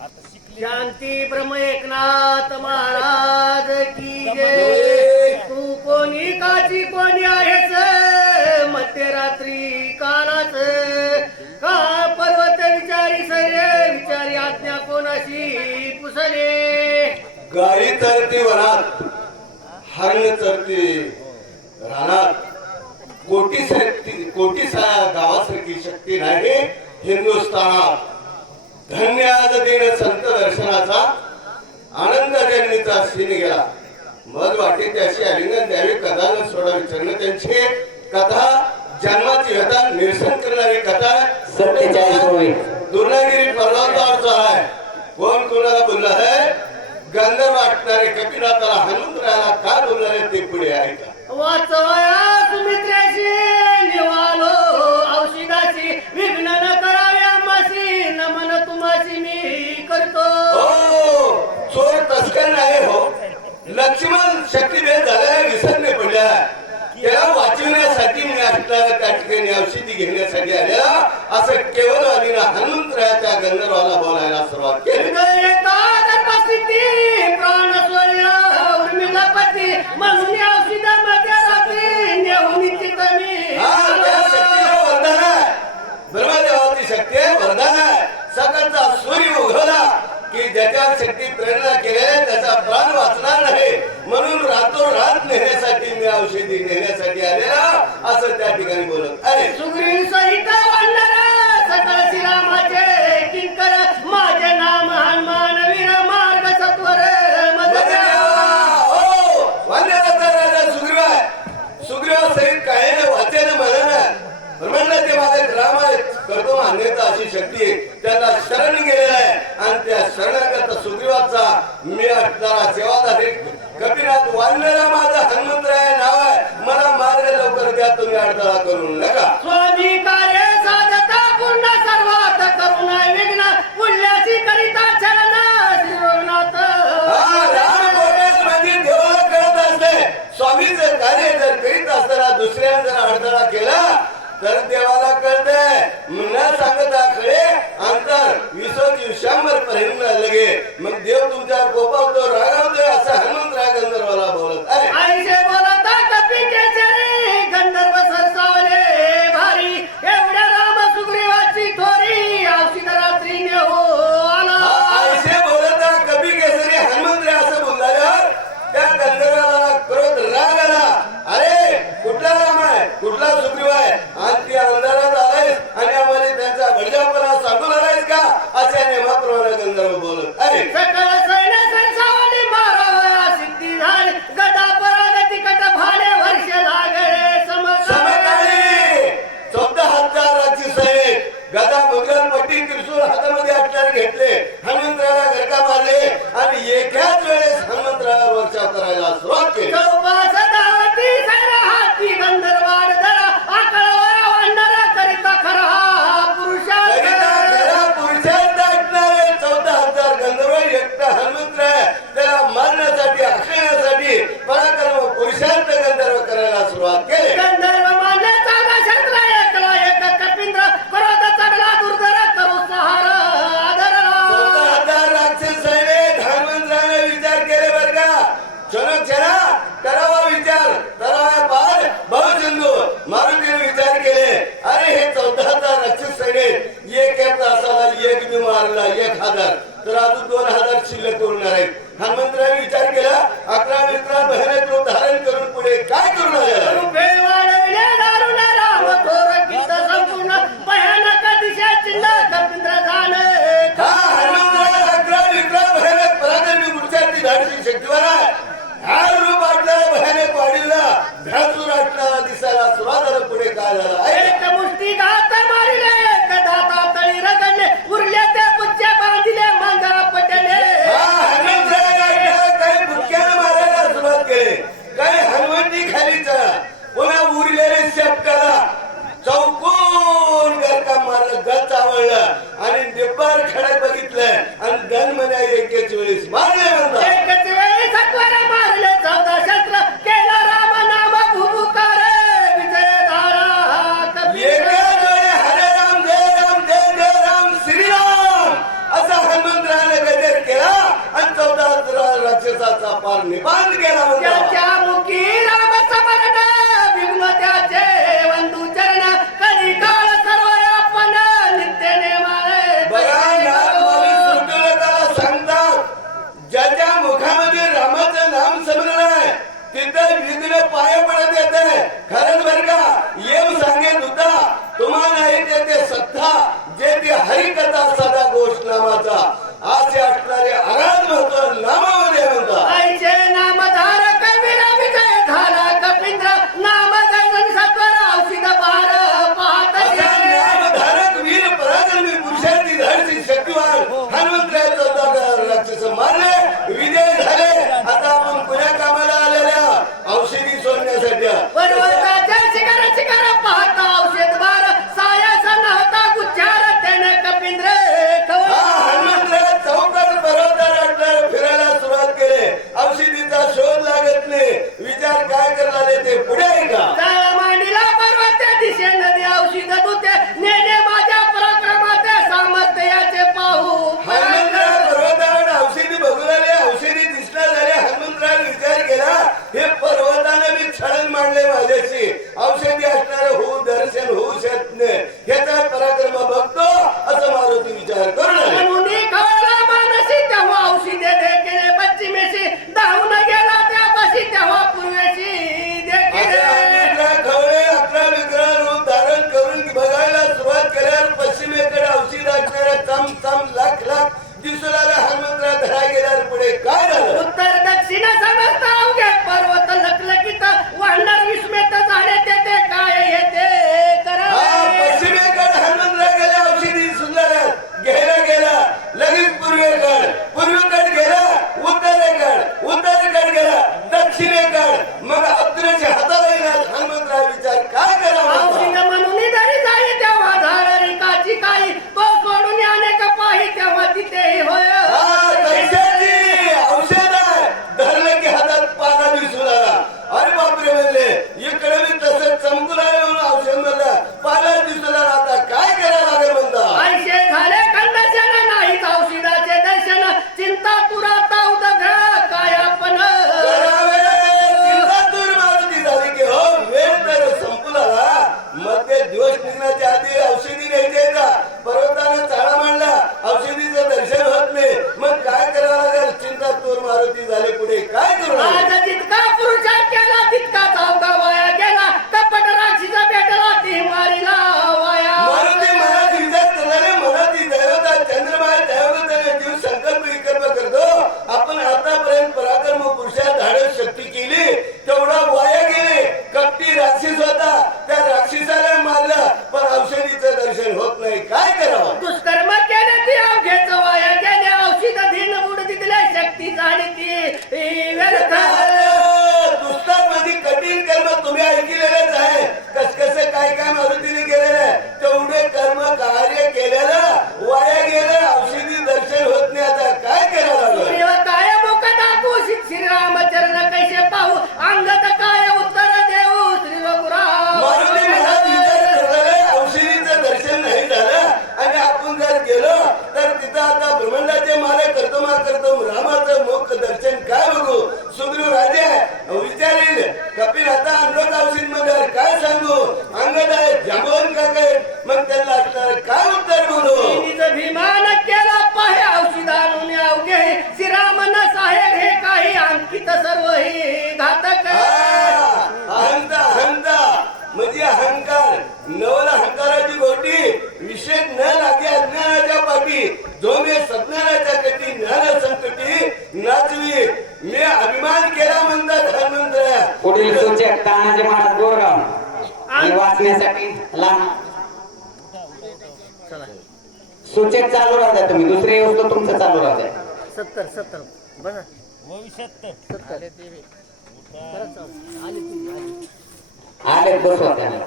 आता शिकले शांती ब्रह्म एकनाथ महाराज की जय. तू कोणी काची कोणी आहेस मध्यरात्री कालाच का पर्वत विचारी सरे विचारी आज्ञा कोणाशी पुसले. गाई चरती वनात, हरण चरती रानात, कोटी गावासारखी शक्ती नाही हिंदुस्थानात. धन्य आज दिन संत दर्शनाचा, आनंद जन्मीचा सीन गेला. मग वाटे त्याशी आलिंगन द्यावे, कथा न सोडावी चरण त्यांची कथा, जन्माची व्यथा निरसन करणारी कथा. 47 दुर्नागिरी पर्वतावर चालाय, कोण कोणाला बोलला आहे? गंधर्व वाटणारे कपिनाथाला हनुमंतराला का बोलणारे ते पुढे आहे का? वाचवया सुमित्र्याशी निवालो औषधाची, विघ्न न करावे आम्हाशी, नमन तुम्हाशी मी करतो. हो, चोर तस्कर नाही हो. लक्ष्मण शक्तिभेद झालेला विसरणे पडल्या, त्याला वाचविण्यासाठी मी असणारा त्या ठिकाणी औषधी घेण्यासाठी आलेला असं केवलवाणीला हनुमंतराच्या गंधर्वाला बोलायला सुरुवात केली. प्राण सोडला उर्मिला पती म्हणून औषधामध्ये रात्री नेहून कमी. हा, त्या शक्तीला वरदान आहे. ब्रह्मदेवाची शक्ती आहे, वरदान आहे. सकाळचा सूर्य उगवला की ज्याच्यावर शक्ती प्रेरणा केली त्याचा प्राण वाचणार नाही, म्हणून रातोरात नेण्यासाठी मी औषधी नेण्यासाठी आलेला असं त्या ठिकाणी बोलत आहे. सुग्रीव सहित वानरा सकळ श्रीरामाचे किंकर, माझे नाम हनुमान वीर मार्ग सत्वर राजा सुग्रीव आहे. सुग्रीवा सहित काही नाही वाचेन म्हणून ब्रह्मांडाचे माझे राम आहेत, करतो मान्यता अशी शक्ती त्यांना शरण गेलेला आहे. आणि त्या शरणागत सुग्रीवाचा मी असणारा सेवादारी कपिनाथ वानरा माझा हनुमंतराय नाव आहे. मला मार्ग लवकर द्या, तुम्ही अडथळा करू नका. स्वामी कार्य साधता पूर्ण सर्वात करुणा विघ्न पुण्याची करिता चरण श्रीनाथ. राम बोलण्यास म्हणजे देवाला कळत असते. स्वामीचं कार्य जर करीत असताना दुसऱ्याने जर अडथळा केला तर देवाला कळतंय. न सांगता कळे अंतर विश्वची विशांबर पर्यंत लगे. मग देव तुमच्या कोपावतो, रागावतोय असं हनुमंतराय गंधर्वाला बोलत आहे. आईचे बोलता कपी केसरी गंधर्व सरसावले भारी, एवढ्या राम सुग्रीवाची थोरी औषध रात्री हो आला. आयशे बोलता कपी केसरी हनुमंतराय असं बोलल्यावर त्या गंधर्वाला क्रोध राग आला. अरे कुठला राम आहे, कुठला सुग्रीव आहे, आणि ती अंधारात आलायस आणि आम्हाला त्यांचा बडजापणा सांगून आलायस का, अशा नेमाप्रमाणे गंधर्व बोलत आहे. सकळ सैन्य सरसावली मारावया सिद्धी झाली, गदा परागती कट भाले वर्ष लागले समकाळी 14,000 सैनिक गदा मुद्गल पट्टी त्रिशूल हातामध्ये असणारे घेतले, हनुमंतराला घरका मारले आणि एकाच वेळेस हनुमंतराला वर्षा करायला सुरुवात केली. चौपास धावती सैन्य हाती गंधर्वाड धरा, आकळवया वांडरा करिता खरा पुरुषार्थ. पुरुषार्थ ऐकणारे 14,000 गंधर्व एकटा हनुमंतराय त्याला मारण्यासाठी, आखण्यासाठी पराक्रम पुरुषार्थ गंधर्व करायला सुरुवात केली. गंधर्व मानले 14 शस्त्र, एकला एक कपिंद्र क्रोध चढला दुर्धर करू सहार आदर. 14,000 राक्षस सैनिक हनुमंतराने विचार केले बर का, क्षणोक्षणा करावा विचार, करावा पार बहुचंदू. मारुतीने विचार केले, अरे हे 14,000 राक्षस सैनिक एक तासाला एक बी मारला 1,000 तर अजून 2,000 शिल्लक करून आहेत. हनुमंतराने विचार केला, 11 मित्रा बहिणी रूप धारण करून पुढे काय करून आलेला. रूपे वाढविले दारुण राम थोर गीत संपूर्ण, भयानक दिशा चिन्ह कपिंद्र झाले. हनुमंतराय 11 मित्रा बहिणी पराक्रमी पुरुषार्थी धाडसी शक्तीवर आहे. हा रूप आटणारा भयानक वाढीला भ्यासूर आटणारा दिसायला सुरुवात झाला. पुढे काय झालं आहे. एक मुष्टी घात मारिले, कदाता तळी रगडले, उरले ते पुच्चे बांधिले मंगळा पटले. काही बुक्क्यानं मारायला सुरुवात केली, काही हनुमंती खाली चला, पुन्हा उरलेले शेपटाला चौकोन गरका मारलं, गच आवडलं आणि निब्बार खडक बघितलं आणि गण म्हणे एकेच वेळेस मारले म्हणतात. एकच वेळी सत्वर मारले 14 शस्त्र, केला राम नाम भूभुकार विजय धारा कपिंद्र. एकाच पार निपात केला म्हणता. त्याच्या मुखी राम समरण विघ्न त्याचे वंदू चरण कधी काळ सर्व आपण नित्य नेमाळे बघा नाथमाली सुटलं त्याला सांगतात ज्याच्या मुखामध्ये रामाचं नाम समरण आहे तिथं विघ्न पाय पडत येते. खरंच बर का येम सांगेत होता तुम्हाला येते ते सत्ता जे ते हरिकथा सदा गोष्ट नामाचा असे असणारे अगाध महत्व नामामध्ये म्हणतात. आईचे नामधार कविरा विजय झाला कपिंद्र नाम गैलन सत्वर औषध बार पाहत असा नामधारक वीर पराक्रमी पुरुषांची धाडसी शक्तिवान हनुमंतरायाचा राक्षस मारले विजय झाले. आता आपण पुण्या कामाला आलेल्या औषधी सोडण्यासाठी पर्वताच्या शिखर शिखर पाहता औषध बार सायास नव्हता गुच्छार त्याने कपिंद्र हनुमंतराय चौकात पर्वतावर अडणार फिरायला सुरुवात केली. औषधीचा शोध लागत नाही. विचार काय करणारे ते पुढे आहे का जाळ मांडीला पर्वत्या दिशेने दे औषध दूते नेने माझ्या पराक्रमाचे सामर्थ्याचे पाहू हनुमंतराय पर्वतावर औषधी बघून आले. औषधी दिसणार झाले. हनुमंतराय विचार केला हे पर्वतानं मी छळण मांडले माझ्याशी औषधी असणार होऊ दर्शन होऊ शकत नाही. ह्याचा पराक्रम बघतो असं मारुती विचार करू लागले. मुनी खवळला मानसी तेव्हा औषधे देखील पश्चिमेशी धावून गेला त्यापाशी तेव्हा पूर्वेशी देखील हनुमंतराय खवळे 11 विग्रह रूप धारण करून बघायला सुरुवात केल्यावर पश्चिमेकडे औषध असणाऱ्या चम चम लाख लाख दिसू लागला. हनुमंतराय धरा गेल्यावर पुढे काय झालं उत्तर दक्षिण समस्त अवघे पर्वत लखलखित वाहणार विस्मित झाले ते काय येते पश्चिमेकडे हनुमंतराय गेल्या औषधी सुंदर घ्यायला गेला. लगेच पूर्वेकडे गेला. उत्तरेकडे गेला. दक्षिणेकडे मग अद्रच्या हाताला येणार. हनुमंतराय विचार काय करावा औषध म्हणून धरी जाई तेव्हा झाड रिकाची काही तो सोडून अनेक पाही तेव्हा तिथे होय औषध आहे धरलं की हातात पाना दिसू लागला. अरे बापरे म्हणले इकडे मी तसं चमकू लागले म्हणून औषध म्हणलं पाना दिसू लागला. आता काय करावं लागेल म्हणता ऐसे झाले खंडशन नाहीच औषधाचे दर्शन चिंता तुराता उदग्र काय आपण चिंतातूर मारुती झाली की हो वेळ तर संपू लागला. मध्ये दिवस निघण्याच्या आधी औषधी न्यायचे का पर्वतानं चाळा मांडला औषधीचं दर्शन होत नाही. मग काय करावं लागेल चिंतातूर मारुती झाले. पुढे काय करू लागेल? आज जितका पुरुषा केला तितका चौका वाया गेला कपट राक्षीचा भेटला ती मारीला वाया मारुती मनात विचार करणारे मनात दैवता चंद्रमा दैवताने जीव संकल्प विकल्प करतो. आपण आतापर्यंत पराक्रम पुरुषा धाडस शक्ती केली तेवढा वाया गेले. कपटी राक्षस होता त्या राक्षसाला मारलं पण औषधीचं दर्शन होत नाही. काय करावं दुष्कर्म केले ती अवघेच वाया गेले औषध धीन बुड दिले शक्ती झाली ती व्यर्थ दुष्टांमध्ये कठीण कर्म तुम्ही ऐकलेलेच आहे. कसं काय काय मारुतीने केलेलं आहे. तेवढे कर्म कार्य केलेलं वाया गेलं. औषधी दर्शन होत नाही. आता काय करावं लागलं काय मुख दाखवू श्रीरामचरण कैसे पाहू अंगत काय उत्तर देऊ श्री मारुती मनात विचार करणारे औषधीचं दर्शन नाही झालं आणि आपण जर गेलो तर तिथं आता ब्रह्मांडाचे मालक करतो रामाचं मुख दर्शन काय बघू. सुग्रीव राजे विचारील कपिल आता अंगत औषध मध्ये काय सांगू अंगद आहे जांबवन का काय मग त्यांना असणार काय उत्तर बोलू. भीमान केला पाहे औषध आणून अवघे श्रीरामन साहेब हे काही अंकित सर्व हे घातक अहंता म्हणजे अहंकार नवल अहंकाराची गोटी विशेष न लागे अज्ञानाच्या पाठी जो मी सज्ञानाच्या कटी ज्ञान संकटी नाचवी मी अभिमान केला म्हणतात हनुमंतराया. पुढील सूचक तानाजी महाराज गोरगाव हे वाचण्यासाठी लहान सूचक चालू राहू द्या. तुम्ही दुसरी वस्तू तुमचं चालू राहू द्या. 70 बघा आले बसवा त्यांना.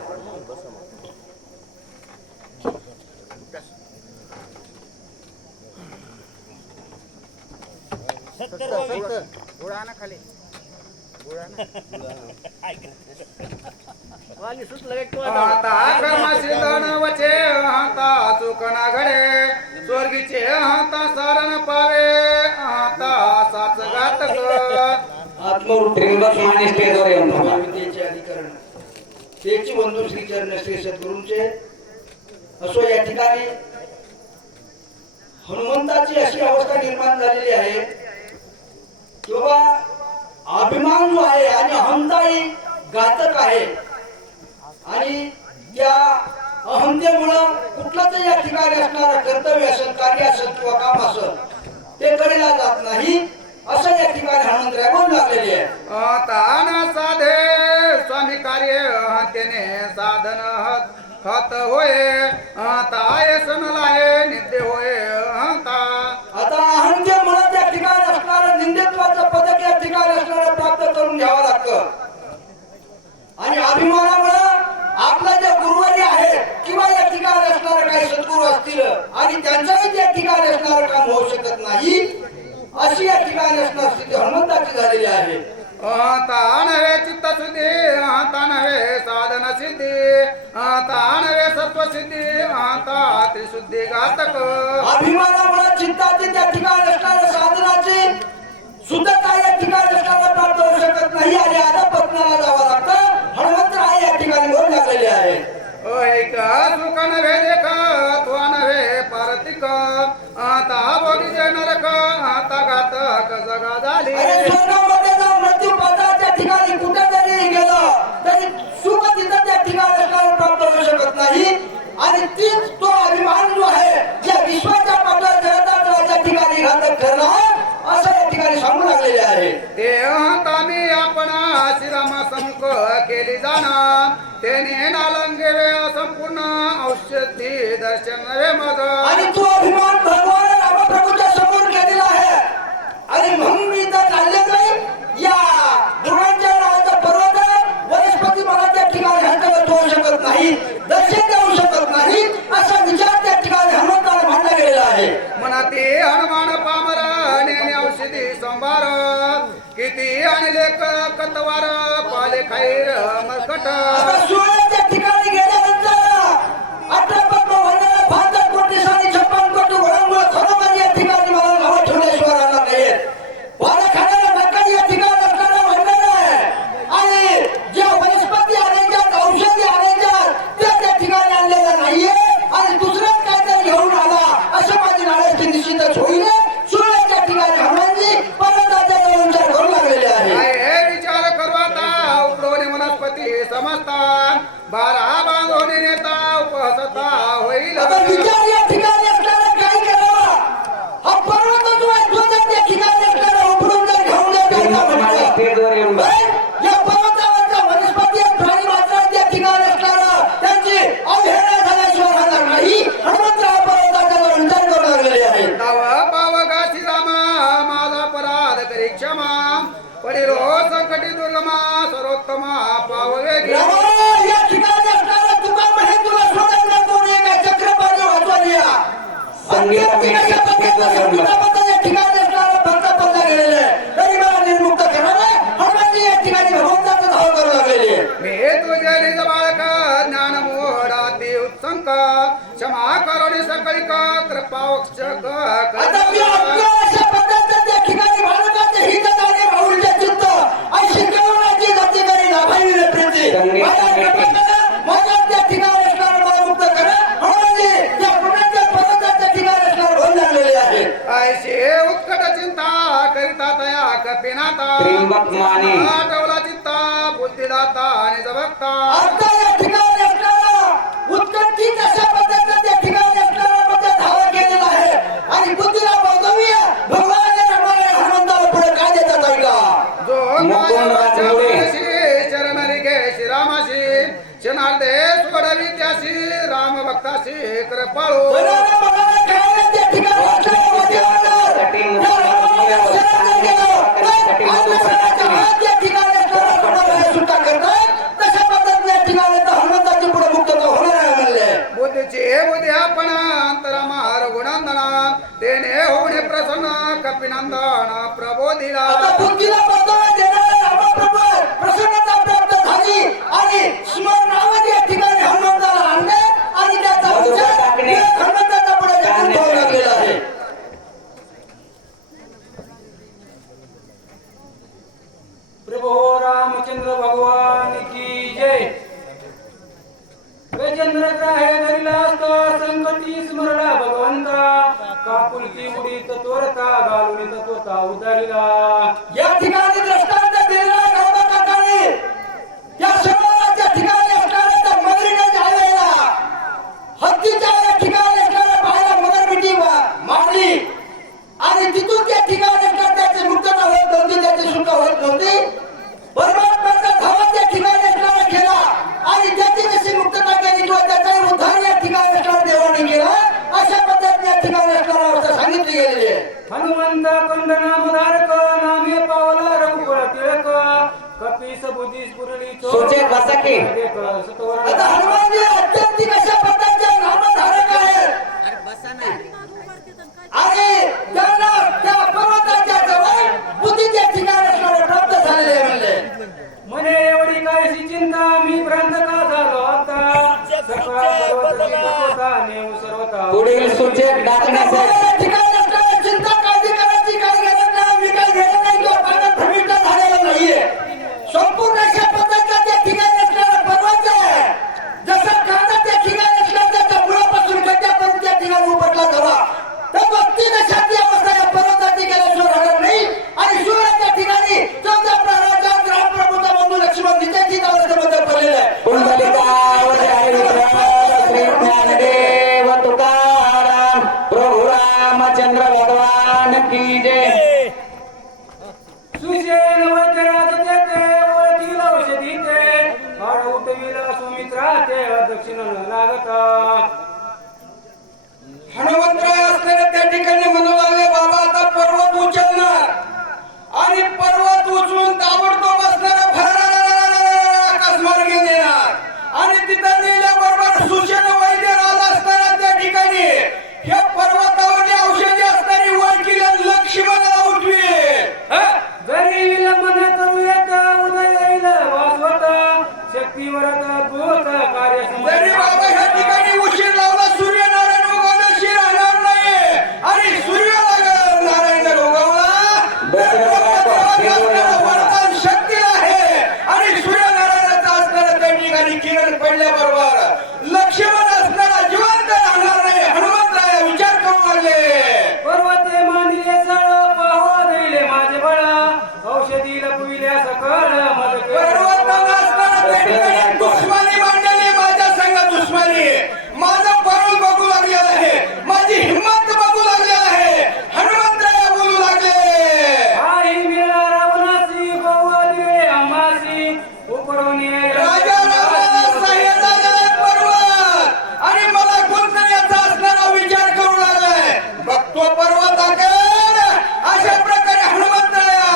आता कर्माशी दानवचे आता चुकना घडे स्वर्गीचे आता सारण पावे आता साच घातक त्रिंबक माने स्टेजवर येऊन थांबा. विद्येचे अधिकरण त्याची बंधू श्री चरण श्री सद्गुरूंचे असो. या ठिकाणी हनुमंताची अशी अवस्था निर्माण झालेली आहे किंवा अभिमान जो आहे आणि अहंताही घातक आहे आणि त्या अहंतेमुळं कुठलंच या ठिकाणी असणारं कर्तव्य असेल, कार्य असेल किंवा काम असेल ते कडेला जात नाही असं या ठिकाणी हनुमंत रागवून लागलेले आहे. तान साधे स्वामी कार्य तेने साधन हत होय ताय सण लाये नित्य होय आता अहंतेमुळं त्या ठिकाणी असणारं निंदित्वाचं पदक या ठिकाणी असणारं प्राप्त करून घ्यावं लागतं आणि अभिमानामुळं आपला जे गुरुवारी आहे किंवा या ठिकाणी असणारे काही सद्गुरू असतील आणि त्यांच्याही त्या ठिकाणी असणारं काम होऊ शकत नाही अशी या ठिकाणी असणार स्थिती हनुमंताची झालेली आहे. तानवे चित्त शुद्धी तानवे साधन सिद्धी तानवे सत्व सिद्धी त्रिशुद्धी घातक. अभिमानामुळे चित्ताची त्या ठिकाणी असणाऱ्या साधनाची शुद्धता या ठिकाणी असणारा प्राप्त होऊ शकत नाही आणि आता पत्नाला जावं लागतं. हनुमंतराय या ठिकाणी बोलू लागलेले आहे. एक सुख नव्हे देख त्वा नव्हे पारतिक आता बोगी जे नरक आता घातक जगा झाली. अरे स्वर्गामध्ये जाऊन मृत्यू पदाच्या ठिकाणी कुठे जरी गेलं तरी सुख तिथं त्या ठिकाणी असणारं प्राप्त होऊ शकत नाही आणि तीच तो अभिमान जो आहे ज्या विश्वाच्या पाठवा जगताच्या ठिकाणी घातक ठरला असं या ठिकाणी सांगू लागलेले आहे. तामी आपण श्रीराम समुख केली जाणार तेने नालंगे संपूर्ण औषधी दर्शन नव्हे मग. आणि तो अभिमान भगवान रामप्रभूच्या समोर केलेला आहे आणि म्हणून मी इथं चालले जाईल या दुर्गांच्या नावाचा पर्वत वनस्पती मला त्या ठिकाणी हस्तगत होऊ शकत नाही, दर्शन देऊ शकत नाही असा विचार त्या ठिकाणी हनुमंताला मांडला गेलेला आहे. मनाती हनुमान पामर नेणे औषधी संभार किती आणि लेख कतवार पाले खैर मरकट. आता सूर्याच्या ठिकाणी गेल्यानंतर 18 कोटी साडी 56 कोटी घोड्यांमुळे खरोखर या ठिकाणी मला नावं ठेवल्याशिवाय राहणार नाहीये. वारा खाण्याला नक्कल या ठिकाणी असणारा वर्णन आहे आणि ज्या वनस्पती आणायच्या औषधी आणायच्या त्या ठिकाणी आणलेल्या नाहीये आणि दुसऱ्याच काहीतरी घेऊन आला असं माझी नाण्याची निश्चितच होईल. सूर्याच्या ठिकाणी हनुमानजी पर्वताच्या विचार करू लागलेले आहे. हे विचार करू आता उपडवणे वनस्पती समजतात 12 बांधवणे नेता उपसता होईल. आता विचार या ठिकाणी असणारा काय करावा हा पर्वत जो आहे तो जर त्या ठिकाणी असणारा उपडून जर घेऊन जर त्रिंबक जायचा माने म्हटलं स्टेजवर येऊन बसा. या पर्वतावरच्या वनस्पती आणि प्राणी मात्र त्या ठिकाणी असणारा त्यांची अवहेलना झाल्याशिवाय राहणार नाही. हनुमंतराव पर्वताचा विचार करू लागलेले आहे. तव पावगा श्रीरामा माझा अपराध करी क्षमा परिरो संकटी दुर्गमा सर्वोत्तमा पाववेगी. रामा, या ठिकाणी असणारा तुका म्हणे तुला सोडायला कोणी काय चक्रपाणी वाचवालिया संगीता मेटे स्टेजवर येऊन बसा. या ठिकाणी असणारा भक्त पडला गेलेला आहे तरी मला निर्मुक्त करावं हनुमानजी या ठिकाणी भगवंताचं धाव करू लागलेली आहे. मी तुझे निज बाळक ज्ञान मोडाती उत्संक क्षमा करुणी सकळिक कृपावक्षक आता मी आपल्या अशा पद्धतीने त्या ठिकाणी बालकाचे हित आणि भाऊलचे चित्त आणि शिकवण्याची गती करी लाभाविले प्रीती माझ्या कृपा करा, माझ्या त्या ठिकाणी असणारं मला मुक्त करा. हनुमानजी त्या पुण्याच्या पर्वताच्या ठिकाणी असणारं होऊ लागलेले आहे. ऐशी उत्कट चिंता करिता तया कपिनाथा त्रिंबक माने. आठवला चित्ता बुद्धिदाता आणि जबक्ता. आता या ठिकाणी असणारा उत्कंठित अशा पद्धतीने त्या ठिकाणी असणारा मध्ये धावा केलेला आहे आणि बुद्धीला बघूया भगवान हनुमंताला पुढे काय देतात ऐका. जो मुकुंद राजमुळे. चरण रिगे श्रीरामाशी क्षणार्धे सोडवी त्याशी राम भक्ताशी कृपाळू. बघायला बघायला खेळायला त्या ठिकाणी असणारा मध्यवर्ग साठी त्या रामाला शरण नाही गेलं. पण अन्नसराच्या हात त्या ठिकाणी असणारा कोणाला सुट्टा करतात तशा पद्धतीने या ठिकाणी तर हनुमंताची पुढे मुक्तता होणार आहे म्हणले. बुद्धीचे बुद्धी आपण अंतरमा रघुनंदना तेने होणे प्रसन्न कपिनंदन प्रबोधिला. आता बुद्धीला बदल देणारा रामप्रभू प्रसन्नता प्राप्त झाली आणि स्मरणावर या ठिकाणी हनुमंताला आणले आणि त्याचा विचार हनुमंताचा पुढे जाऊन होऊ लागलेला आहे. काकुलकी उडीत तोरता घालून तोता उदारीला या ठिकाणी दृष्टांत दिलेला गौडा काकाने या शहराच्या ठिकाणी असणाऱ्या त्या मगरीने झालेला हत्तीच्या या ठिकाणी असणाऱ्या बाहेर मगरमिठी मारली आणि तिथून त्या ठिकाणी असणाऱ्या त्याची मुक्तता होत नव्हती, त्याची सुटका होत नव्हती. परमात्म्याचा धावा त्या ठिकाणी असणारा केला आणि त्याची कशी मुक्तता केली किंवा त्याचाही उद्धार या ठिकाणी असणारा देवाने केला. अशा पद्धतीने या ठिकाणी असणारा अवस्था सांगितली गेलेली आहे. हनुमंत कंद नामधारक नामे पावला रघुकुळ टिळक कपीस बुद्धीस पुरली सुचेत बसा की. आता हनुमानजी अत्यंत कशा पद्धतीचे नामधारक आहेत आणि त्यांना त्या पर्वताच्या जवळ बुद्धीच्या ठिकाणी असणारे प्राप्त झालेले म्हणले. म्हणे एवढी कायशी चिंता मी भ्रांत का झालो आता सकाळ पर्वताची तपोता नेऊ सर्वता पुढील सूचक डाकण्यासाठी या ठिकाणी असणारी चिंता काळजी करायची काही गरज नाही. मी काही गेलो नाही किंवा पाण्यात भ्रमिष्ट झालेला नाहीये. संपूर्ण अशा पद्धतीचा त्या ठिकाणी असणारा पर्वत आहे. जसा कांदा त्या ठिकाणी असला त्याच्या मुळापासून गड्ड्यापर्यंत त्या ठिकाणी उपटला जावा तर तीन छाती अवस्था या पर्वताची गेल्याशिवाय राहणार नाही. आणि सूर्याच्या ठिकाणी 14 प्रहराच्या रामप्रभूचा बंधू लक्ष्मण तिथे तीन अवस्थेमध्ये पडलेला आहे. श्री ज्ञानदेव तुकाराम प्रभु रामचंद्र भगवान की जय. सुशेन वैद्यराज तेथे ओळखील औषधी ते हाड उठविला सुमित्रा ते दक्षिण लागता हनुमंतराय असलेले त्या ठिकाणी म्हणू लागले बाबा आता पर्वत उचलणार आणि पर्वत उचलून ताबडतोब असणारा भरारास मार्गे नेणार आणि तिथं नेल्याबरोबर सुशेन वैद्य राजा असताना त्या ठिकाणी हे पर्वतावरची औषधी असणारी ओळखीला लक्ष्मणाला उठवी. जरी विलंबन करू येत उदय येईल वासवत शक्तीवरत दूत कार्य जरी बाबा ह्या ठिकाणी उशीर लावला सूर्यनारायण उगवल्याशी राहणार नाही आणि सूर्य नारायण वरदान शक्ती आहे आणि सूर्यनारायणाचा असणारा त्या ठिकाणी किरण पडल्याबरोबर लक्ष्मण असणारा जिवंत राहणार नाही. हनुमंतराय विचार करू लागले. पर्वते मांडले सळ पाहो धैले माझे बळा औषधी लपविल्या सकळ मद पर्वताला असणारा त्या ठिकाणी दुश्मनी मांडलेली माझ्या संग दुश्मनी माझं परुल बघू लागलेलं आहे, माझी हिंमत बघू लागलेलं आहे. हनुमंतराय बोलू लागले. आई मिळा रावणाची गोवाली आमासी उपरोनी राजा रावणाला सह्य झालेला पर्वत आणि मला गुंतण्याचा असणारा विचार करू लागलाय. बघतो पर्वताकर अशा प्रकारे हनुमंतराया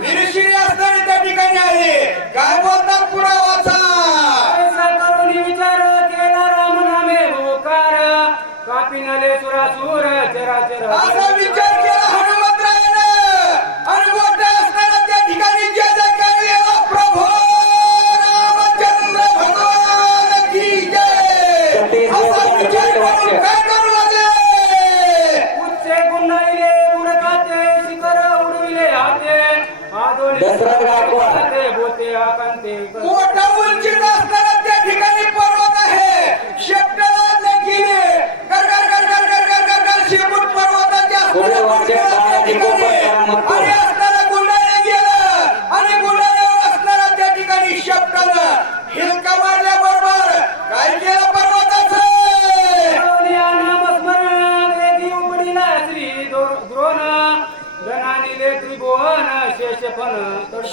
वीरशिरी असणारी त्या ठिकाणी आहे. काय बोलतात पुरावाचा ऐसा करून विचार केला राम नामे भूकार कापिनले सुरासुर चराचर असा विचार केला हनुमंतरायानं आणि मोठा असणारा त्या ठिकाणी जय जयकार केला. प्रभू रामचंद्र भगवान की जय असा विचार करून काय करू लागले. उच्चे गुन्हाईले मुरकाते शिखर उडविले हाते आदोळी दसरा गायकवाड. बोते आकांते मोठा उंचीत असणारा त्या ठिकाणी पर्वत आहे. शेपटाला देखील गरगर गरगर गरगर गरगर शिपूट पर्वताच्या पुढे वरचे त्या ठिकाणी आणि असणारा गुंडाने गेलं आणि गुंडाळ्यावर असणारा त्या ठिकाणी शेपटानं हिलका मारल्याबरोबर काय केलं पर्वताचं नामस्मरण वेदी उपडीला श्री द्रोण गणानिले त्रिभुवन शेषफन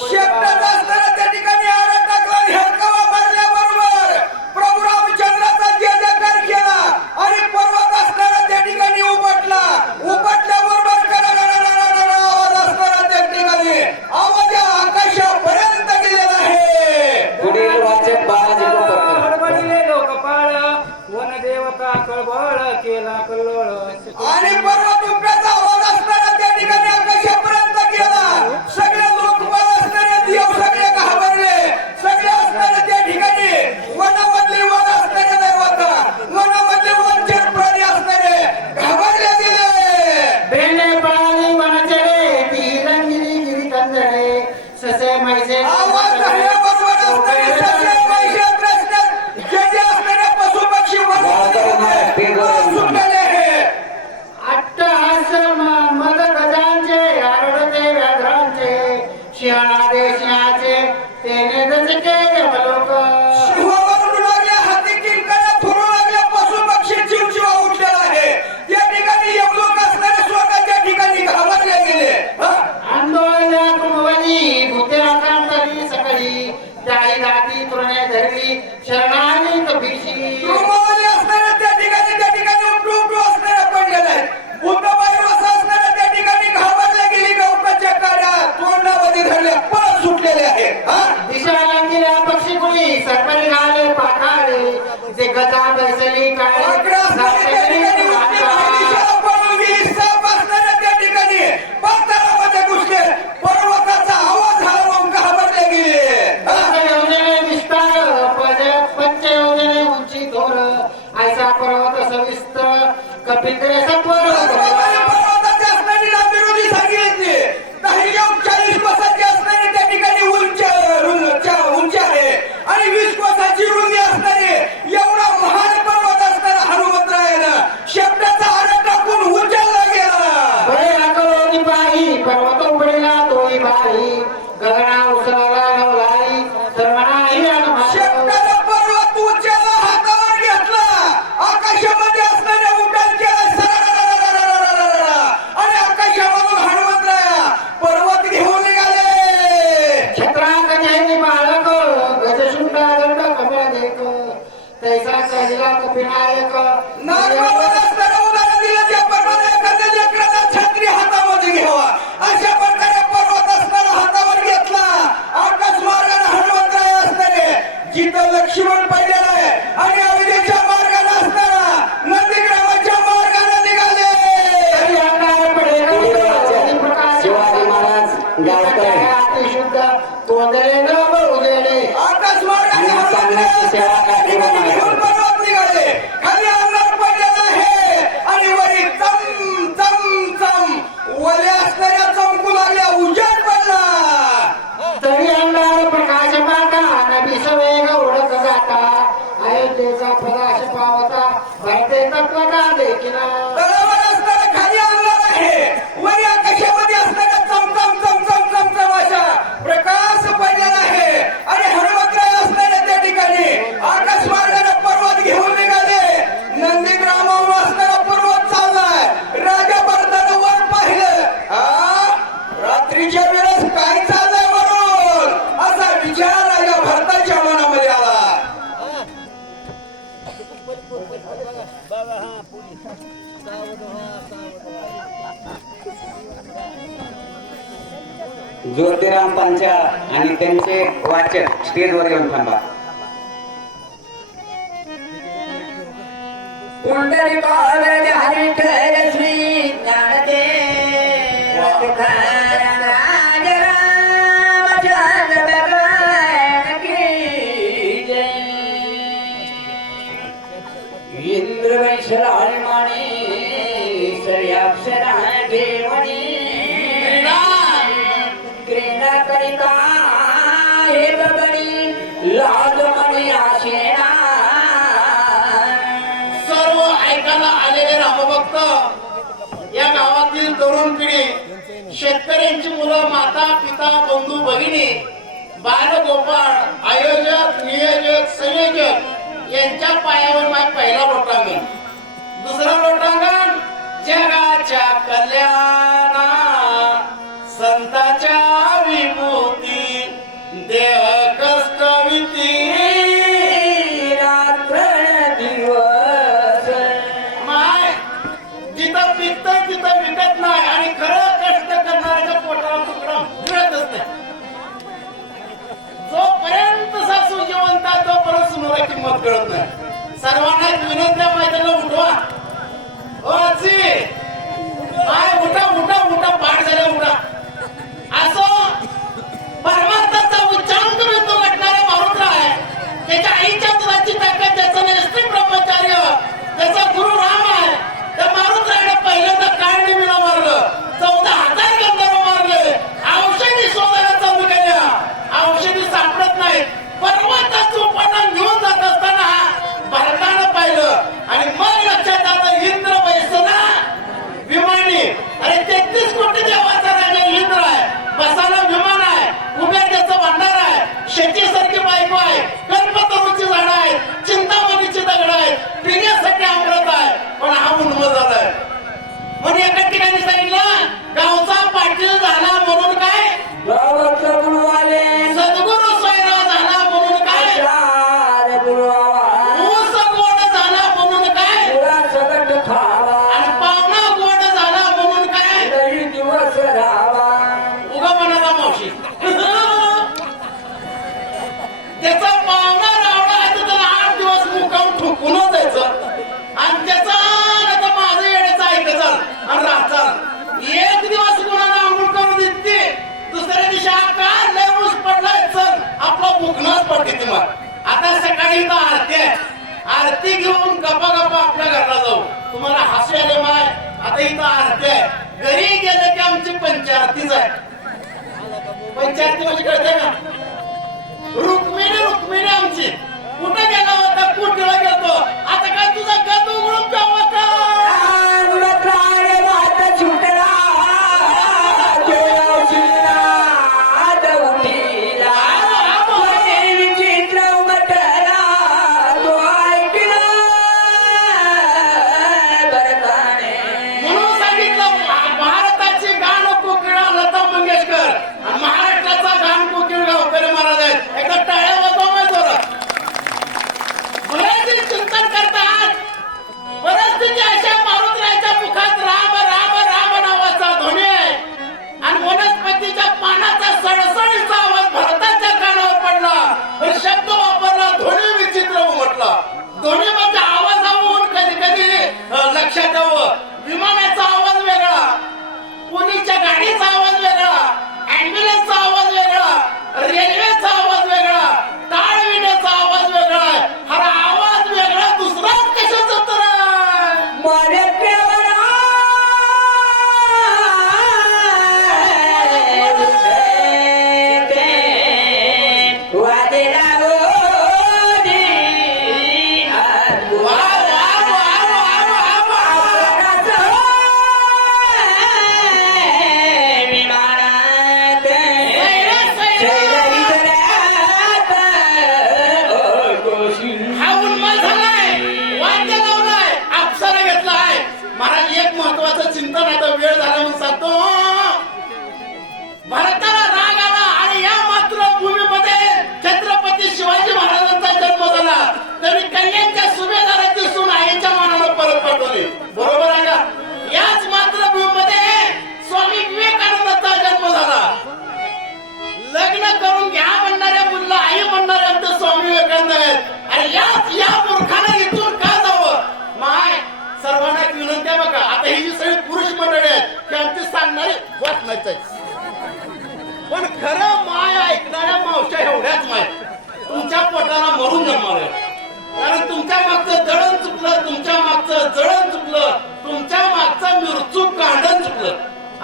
शेपटाचा असणारा त्या ठिकाणी आरा टाकला आणि हिलका मारल्याबरोबर प्रभू रामचंद्राचा जय जयकार केला आणि पर्वत असणारा त्या ठिकाणी उपटला. उपटल्याबरोबर आवाज असणारा त्या ठिकाणी आवाज या आकाशापर्यंत गेलेला आहे. पुढील वाचक बालाजी कोपरकर. हडबडीले लोकपाळ वन देवता कळबळ केला कल्लोळ आणि पर्वत उपटाचा आवाज असणारा त्या ठिकाणी आकाशापर्यंत गेला. सगळे लोकपाल असणारे देव सगळे घाबरले. सगळे असणारे त्या ठिकाणी वनामधले वन असणारे दैवता वनामधले वनचर प्राणी असणारे घाबरले गेले. बेने पळाली वनचरे तिरंगिरी गिरी कंदरे ससे मैसे आवाज झाल्याबरोबर असणारे सगळे वैश्यात रस्त्यात जे जे असणारे पशुपक्षी वनामध्ये सुटलेले आहे. अट्टा पिंजरे सत्वर पर्वताची असणारी लांबी सांगितली 40 कोसाची असणारी त्या ठिकाणी उंची आहे आणि 20 कोसाची रुंदी असणारी एवढा महान पर्वत असणारा हनुमंतरायानं शब्दाचा आडा टाकून उंचायला गेला. बळे लागलो बाई पर्वत उघडला तोही बाई गगना उसळला नवलाई सर्वनाही शब्दाला पर्वत उंचायला हातावर घेतला. आकाशामध्ये असणाऱ्या उड्डाण केला आणि आकाशामधून हनुमंतराया पर्वत घेऊन निघाले. छत्राक जैनी बालक गजशुंडा दंड कमळ देख तैसा कहिला कपिनायक नागबाबाला असताना उदाहरण दिलं त्या पर्वत एखाद्या लेकराला छत्री हातामध्ये घ्यावा अशा प्रकारे पर्वत असताना हातावर घेतला. आकाश मार्गाने हनुमंतराय असणारे जिथं लक्ष्मण पडलेला आहे आणि अयोध्येच्या मार्गाने असताना नंदीग्रामाच्या मार्गाने निघाले. शिवाजी महाराज गावकर शुद्ध तोंडले न बहुदेणे आकाश मार्गाने हनुमंतराय घेऊन पर्वत निघाले. खाली अंधार पडलेला आहे आणि वरी चम चम चम वल्या असणाऱ्या चमकू लागल्या. उजाड पडला. तरी अंधार प्रकाश पाहता नबी सवेग उडत जाता अयोध्येचा प्रकाश पावता भरते तत्व का देखीना तळावर असणारा खाली अंधार आहे वरी आकाशामध्ये असणारा चमचम चमचम चमचम अशा प्रकाश पडलेला आहे आणि हनुमंतराय असणाऱ्या त्या ठिकाणी आकाश मार्गाने पर्वत घेऊन निघाले. नंदीग्रामावर असणारा पर्वत चाललाय. राजा भरतानं वर पाहिलं. रात्रीच्या वेळेस काय चाललंय वरून असा विचार राजा भरताच्या मनामध्ये आला. ज्योतिराम पंचा आणि त्यांचे वाचक स्टेजवर येऊन थांबा. कुंडली पावले हरी ठर श्री ज्ञानदेव इंद्र वैश्राणी माणी श्रेयाक्षरा देवणी क्रीडा करिता हे गगनी लाजमणी आशेना सर्व ऐकायला आलेले रामभक्त या गावातील तरुण पिढी शेतकऱ्यांची मुलं माता पिता बंधू भगिनी बालगोपाळ आयोजक नियोजक संयोजक यांच्या पायावर माझा पहिला लोटांगण. दुसरं लोटांगण जगाच्या कल्याणा संताच्या विभूती देह कष्टविती माय जिथं पिकतं तिथं विकत नाही आणि खरं कष्ट करणाऱ्याच्या पोटाला तुकडा मिळतच नाही. जोपर्यंत सासू जिवंत आहे तोपर्यंत सुनाला किंमत कळत नाही. सर्वांना विनंती मैदानाला उठवा. ओ आजी माय उठा उठा उठा पाठ झाल्या उठा. असो परमात्माचा उच्चांक बिंदू गाठणारा मारुद्र आहे. त्याच्या आईच्या दुधाची ताकद ज्याचं नैसर्गिक ब्रह्मचार्य त्याचा गुरु राम आहे. त्या मारुद्राने पहिल्यांदा काळनिमीला मारलं. 14,000 गंधर्व मारले. औषधी शोधायला चालू केल्या. औषधी सापडत नाहीत. पर्वताचं उपटन घेऊन जात असताना भरतानं पाहिलं आणि मग लक्षात आलं इंद्र वैसना विमानी. अरे 33 कोटी देवाचा राजा इंद्र आहे. बसायला विमान आहे. उभ्या त्याचं भांडार आहे. शेतीसारखी बायको आहे. कल्पतरूची झाडं आहेत. चिंतामणीची दगड आहेत. पिण्यासाठी अमृत आहे. पण हा उन्मत झालाय. म्हणून एका ठिकाणी सांगितलं गावचा पाटील झाला म्हणून काय सद्गुरु स्वैराव झाला म्हणून काय ऊस गोड झाला म्हणून काय आणि पाहुणा गोड झाला म्हणून काय उगा म्हणाला मावशी. त्याचा पाहुणा रावडा आहे तर त्याला 8 दिवस मुकाम ठोकूनच जायचं आणि त्याचा माझं येण्याचं ऐकायचं आणि राहतात. एक दिवस कुणाला आंघोळ करून देते दुसऱ्या दिवशी का लय ऊस पडलाय चल आपला बुकनाच पडते तुम्हाला. आता सकाळी इथं आरती आहे. आरती घेऊन गप्पा गप्पा आपल्या घरला जाऊ. तुम्हाला हसू आले माय. आता इथं आरती आहे. घरी गेलं की आमची पंचारतीच आहे. पंचारती म्हणजे कळते का? रुक्मिणी आमची. कुठे गेला होता? कुठला गेलो? आता काय तुझा गंध उघडून प्यावा का? म्हणून सांगितलं भारताची गाण कोकिळा लता मंगेशकर आणि महाराष्ट्राचा गाण कोकिळ गावकरी महाराज आहेत. एकदा टाळ्या वाजवा जोरात. बरेच चिंतन करतात. परिस्थिती अशा मारुतीच्या मुखात राम राम राम नावाचा ध्वनी आहे आणि वनस्पतीच्या पानाचा सळसळीचा आवाज भरताच्या कानावर पडला. पण शब्द वापरला, ध्वनी विचित्र उमटला. ध्वनी म्हणजे आवाजावरून कधी कधी लक्षात यावं. विमानाचा आवाज वेगळा, पोलीसच्या गाडीचा आवाज वेगळा, अँब्युलन्सचा आवाज वेगळा, रेल्वेचा आवाज वेगळा, टाळ विण्याचा आवाज वेगळा आहे. हा आवाज वेगळा दुसराच कशाचा तर आहे. हा उन्माद झालाय. वाद्य लावलाय, अप्सरा घेतलाय. महाराज एक महत्वाचं चिंतन आता वेळ झाला म्हणून सांगतो. भारताला राग आला आणि या मातृभूमीमध्ये छत्रपती शिवाजी महाराजांचा जन्म झाला. तरी कल्याणच्या सुभेदाराची सून आईच्या मानानं परत पाठवली. बरोबर आहे का? याच मातृभूमीमध्ये स्वामी विवेकानंदांचा जन्म झाला. लग्न करून घ्या म्हणणाऱ्या मुलीला आई म्हणणारे आमचे स्वामी विवेकानंद आहेत. आणि या मूर्खाने इथून का जावं? माय सर्वांना एक विनंती आहे बघा. आता ही जी सगळी पुरुष मंडळी आहेत की आमची सांगणारी वाचनाच आहे. पण खरं माय ऐकणाऱ्या मावश्या एवढ्याच माय तुमच्या पोटाला मरून जन्माले. कारण तुमच्या मागचं दळण चुकलं, तुमच्या मागचं जळण चुकलं, तुमच्या मागचं मिरचूक कांडण चुकलं.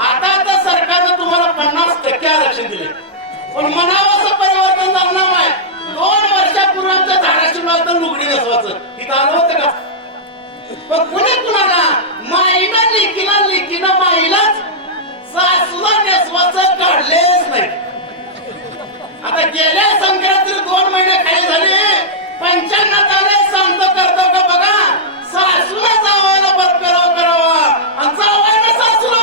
आता तर सरकारनं तुम्हाला 50% आरक्षण दिले. पण म्हणावं असं परिवर्तन झालं ना माय. 2 वर्षापूर्वी आमच्या धाराशिवला लुगडी नसवायचं इथं आलं होतं का? पण कुणी कुणाला माईनं लिखीनं माईलाच सासूला नेसवाचं काढलेच नाही. आता गेल्या संक्रांतीत 2 महिने खाली झाले. 95 आले. सांगतो करतो का बघा. सासूला जावायला बरपेराव करावा आणि जावायला सासूला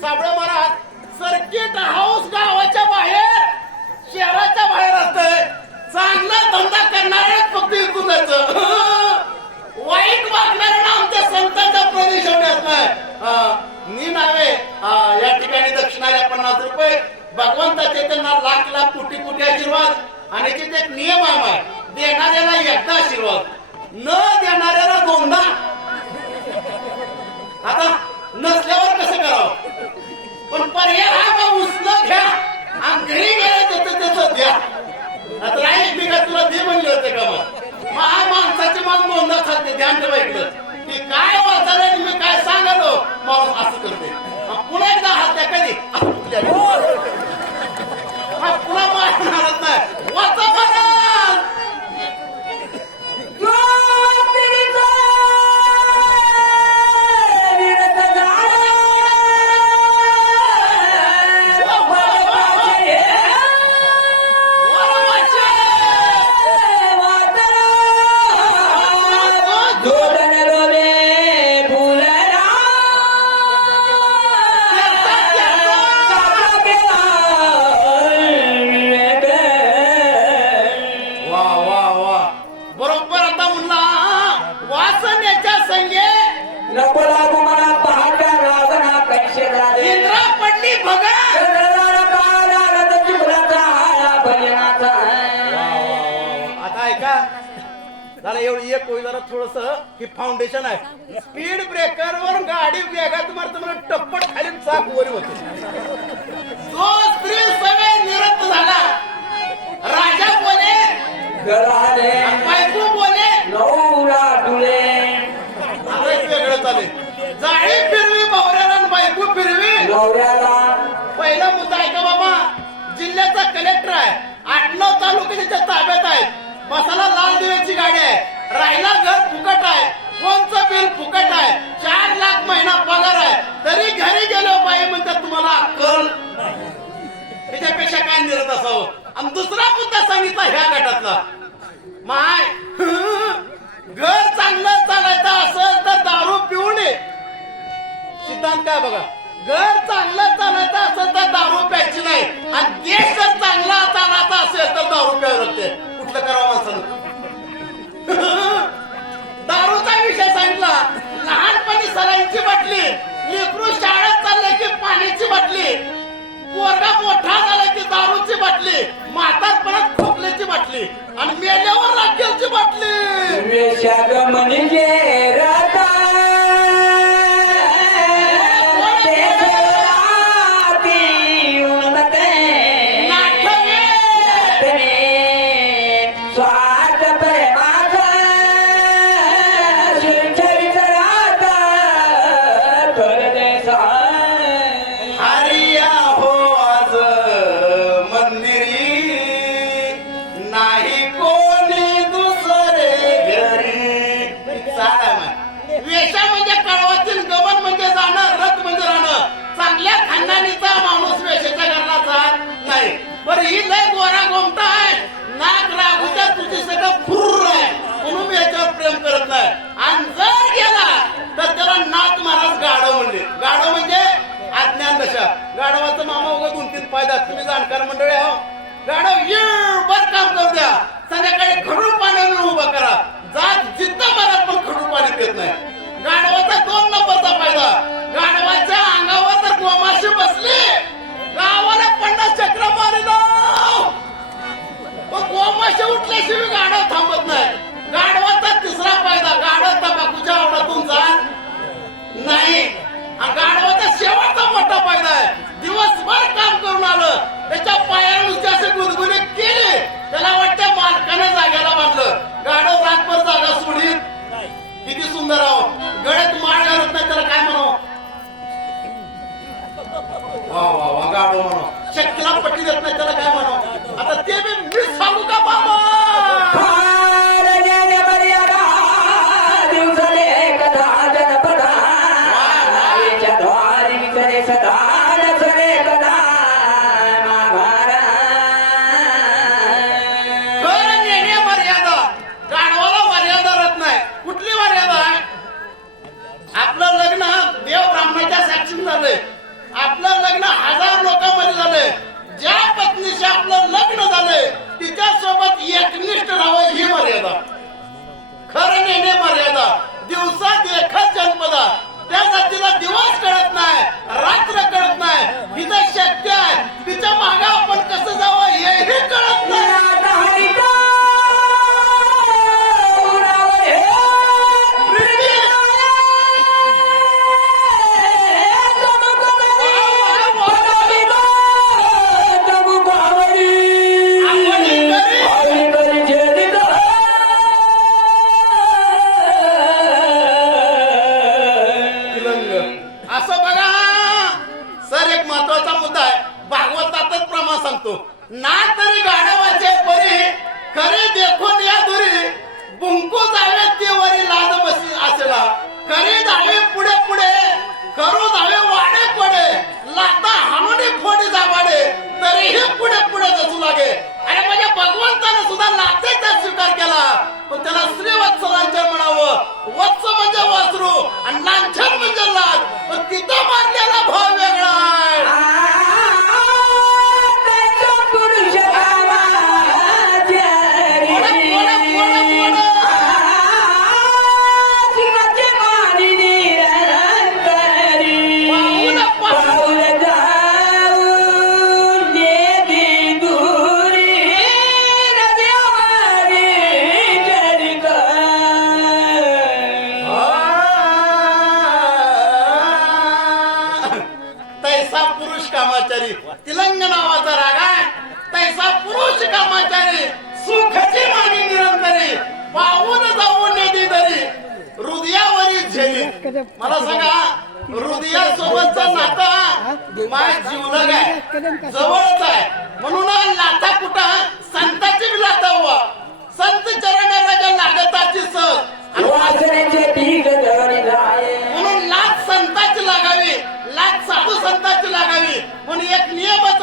साबळे महाराज सर्किट हाऊस गावाच्या बाहेर शहराच्या बाहेर असतंय. चांगला धंदा करणारे फक्त इथून जायचं. वाईट वागणाऱ्यांना आमच्या संतांचा प्रदेश होण्यात नाही. मी नावे या ठिकाणी दक्षिणाला 50 रुपये. भगवंताचे त्यांना लाख कोटी कोटी आशीर्वाद. आणि तिथे एक नियम आहे, देणाऱ्याला एकदा आशीर्वाद, न देणाऱ्याला 2दा. आता नसल्यावर कसं करावं? पण पर्याय हा का उचल घ्या आणि घरी गेले त्याचं द्या. आता राईस मी का तुला दे म्हणले होते का? मग माणसाचे मान 2दा खाते. ध्यान ठेवा इकडं की काय वाचायला मी काय सांगालो माणूस असं करते. पुन्हा एकदा हात द्या कधी पुन्हा मारणारच नाही. वाचा महाराज. जरा एवढी एक होई जरा थोडस ही फाउंडेशन आहे स्पीड ब्रेकर वर गाडी वेगात मारतो मला टप्पट खाली चाक वर होते जो स्त्री सगळे निरंत झाला राजा बोले गळाले बायको बोले नवरा तुले आता एक वेगळं चालेल जाळी फिरवी भावऱ्याला आणि बायको फिरवी नवऱ्याला. पहिला मुद्दा आहे का बाबा जिल्ह्याचा कलेक्टर आहे 8-9 तालुके त्याच्या ताब्यात आहेत बसाला लाल दिव्याची गाडी आहे राहिला घर फुकट आहे फोनचं बिल फुकट आहे 4 लाख महिना पगार आहे तरी घरी गेलो बाई म्हणतात तुम्हाला अक्कल त्याच्यापेक्षा काय निरत असावं. आणि दुसरा मुद्दा सांगितला ह्या गटातला माय घर चांगलं चालायचं असेल तर दारू पिऊ नये सिद्धांत काय बघा घर चांगलं चालायचं असेल तर दारू प्यायची नाही आणि देश जर चांगला चालायचा असेल तर दारू प्यावं लागते कुठलं करावं माणसानं दारूचा विषय सांगितला लहानपणी सलाईंची बाटली लेकरू शाळेत चाललंय की पाण्याची बाटली पोरगा मोठा झाला की दारूची बाटली म्हातारपणात खोकल्याची बाटली आणि मेल्यावर राखेलची बाटली वेशाग म्हणजे राधा हरिया हो आज मंदिरी नाही कोणी दुसरे घरी वेशा म्हणजे कळवातील गमन म्हणजे जाणं रथ म्हणजे राहणं चांगल्या खानदानीचा माणूस वेशाच्या घराला जात नाही बरं ही लय गोरा गोमटा आहे नाक रागूच्या तुझी सगळं फुर्र आहे म्हणून मी याच्यावर प्रेम करत नाही आणि जर गेला तर त्याला नाथ महाराज गाढव म्हणले गाढव म्हणजे अज्ञान दशा गाढवाचं मामा उगा 2-3 फायदा तुम्ही जाणकार मंडळी आहो गाढव येळभर काम करू द्या संध्याकाळी खडूळ पाण्यानं उभा करा जात जिद्द मारत पण खडूळ पाणी पित नाही गाढवाचा 2 नंबरचा फायदा गाढवाच्या अंगावर जर गोमाशी बसली गावाला 50 चक्र मारिलो गोमाशी उठल्याशिवाय गाढव थांबत नाही गाढवाचा 3रा फायदा गाढव तंबाखूच्या आवडातून जात नाही गाढवाचा शेवटचा मोठा फायदा आहे दिवसभर काम करून आलं त्याच्या पायाला नुसते असे गुदगुले केले त्याला वाटतं मालकाने जाग्याला बांधलं गाढव रातभर जागा सोडीत किती सुंदर आहो गळ्यात माळ घालत नाही त्याला काय म्हणावं वा वा वा गाढव म्हणावं शक्तीला पट्टी देत नाही त्याला काय म्हणावं आता ते मी सांगू का बाबा आपलं लग्न 1000 लोकांमध्ये झालंय ज्या पत्नीशी आपलं लग्न झालंय तिच्या सोबत एकनिष्ठ राहावं ही मर्यादा खरं नेणे मर्यादा दिवसात एकच जन्मदा त्या जातीला दिवस कळत नाही रात्र कळत नाही हिचं शक्य आहे तिच्या मागे आपण कसं जावं हेही कळत नाही ना तरी गाढवाचे परी खरे देखून या दुरी बुंकू जावे ती वरी लाज बसी असेला खरी जावे पुढे पुढे करू जावे वाडे पडे लाता हाणूनी फोडी जावाडे तरीही पुढे पुढे जसू लागे अरे म्हणजे भगवंताने सुद्धा लातेचा स्वीकार केला पण त्याला श्रीवत्सलांचन म्हणावं वत्स म्हणजे वासरू आणि लांछन म्हणजे लाज पण तिथं मारलेला भाव वेगळा आहे तिलंग नावाचा राग आहे तैसा पुरुष कामाचारी सुखाची मानी निरंतरी पाहून जाऊन नदी तरी हृदयावरील झेली मला सांगा हृदयासोबतचं नातं माय जीवलग आहे जवळच आहे म्हणून लाथा कुठं संताची बी लाथा व्हा संत चरण राजा लागताची सज वाचण्याचे पीक धरणी जाये म्हणून लाच संताची लागावी लाच साधू संताची लागावी म्हणून एक नियमच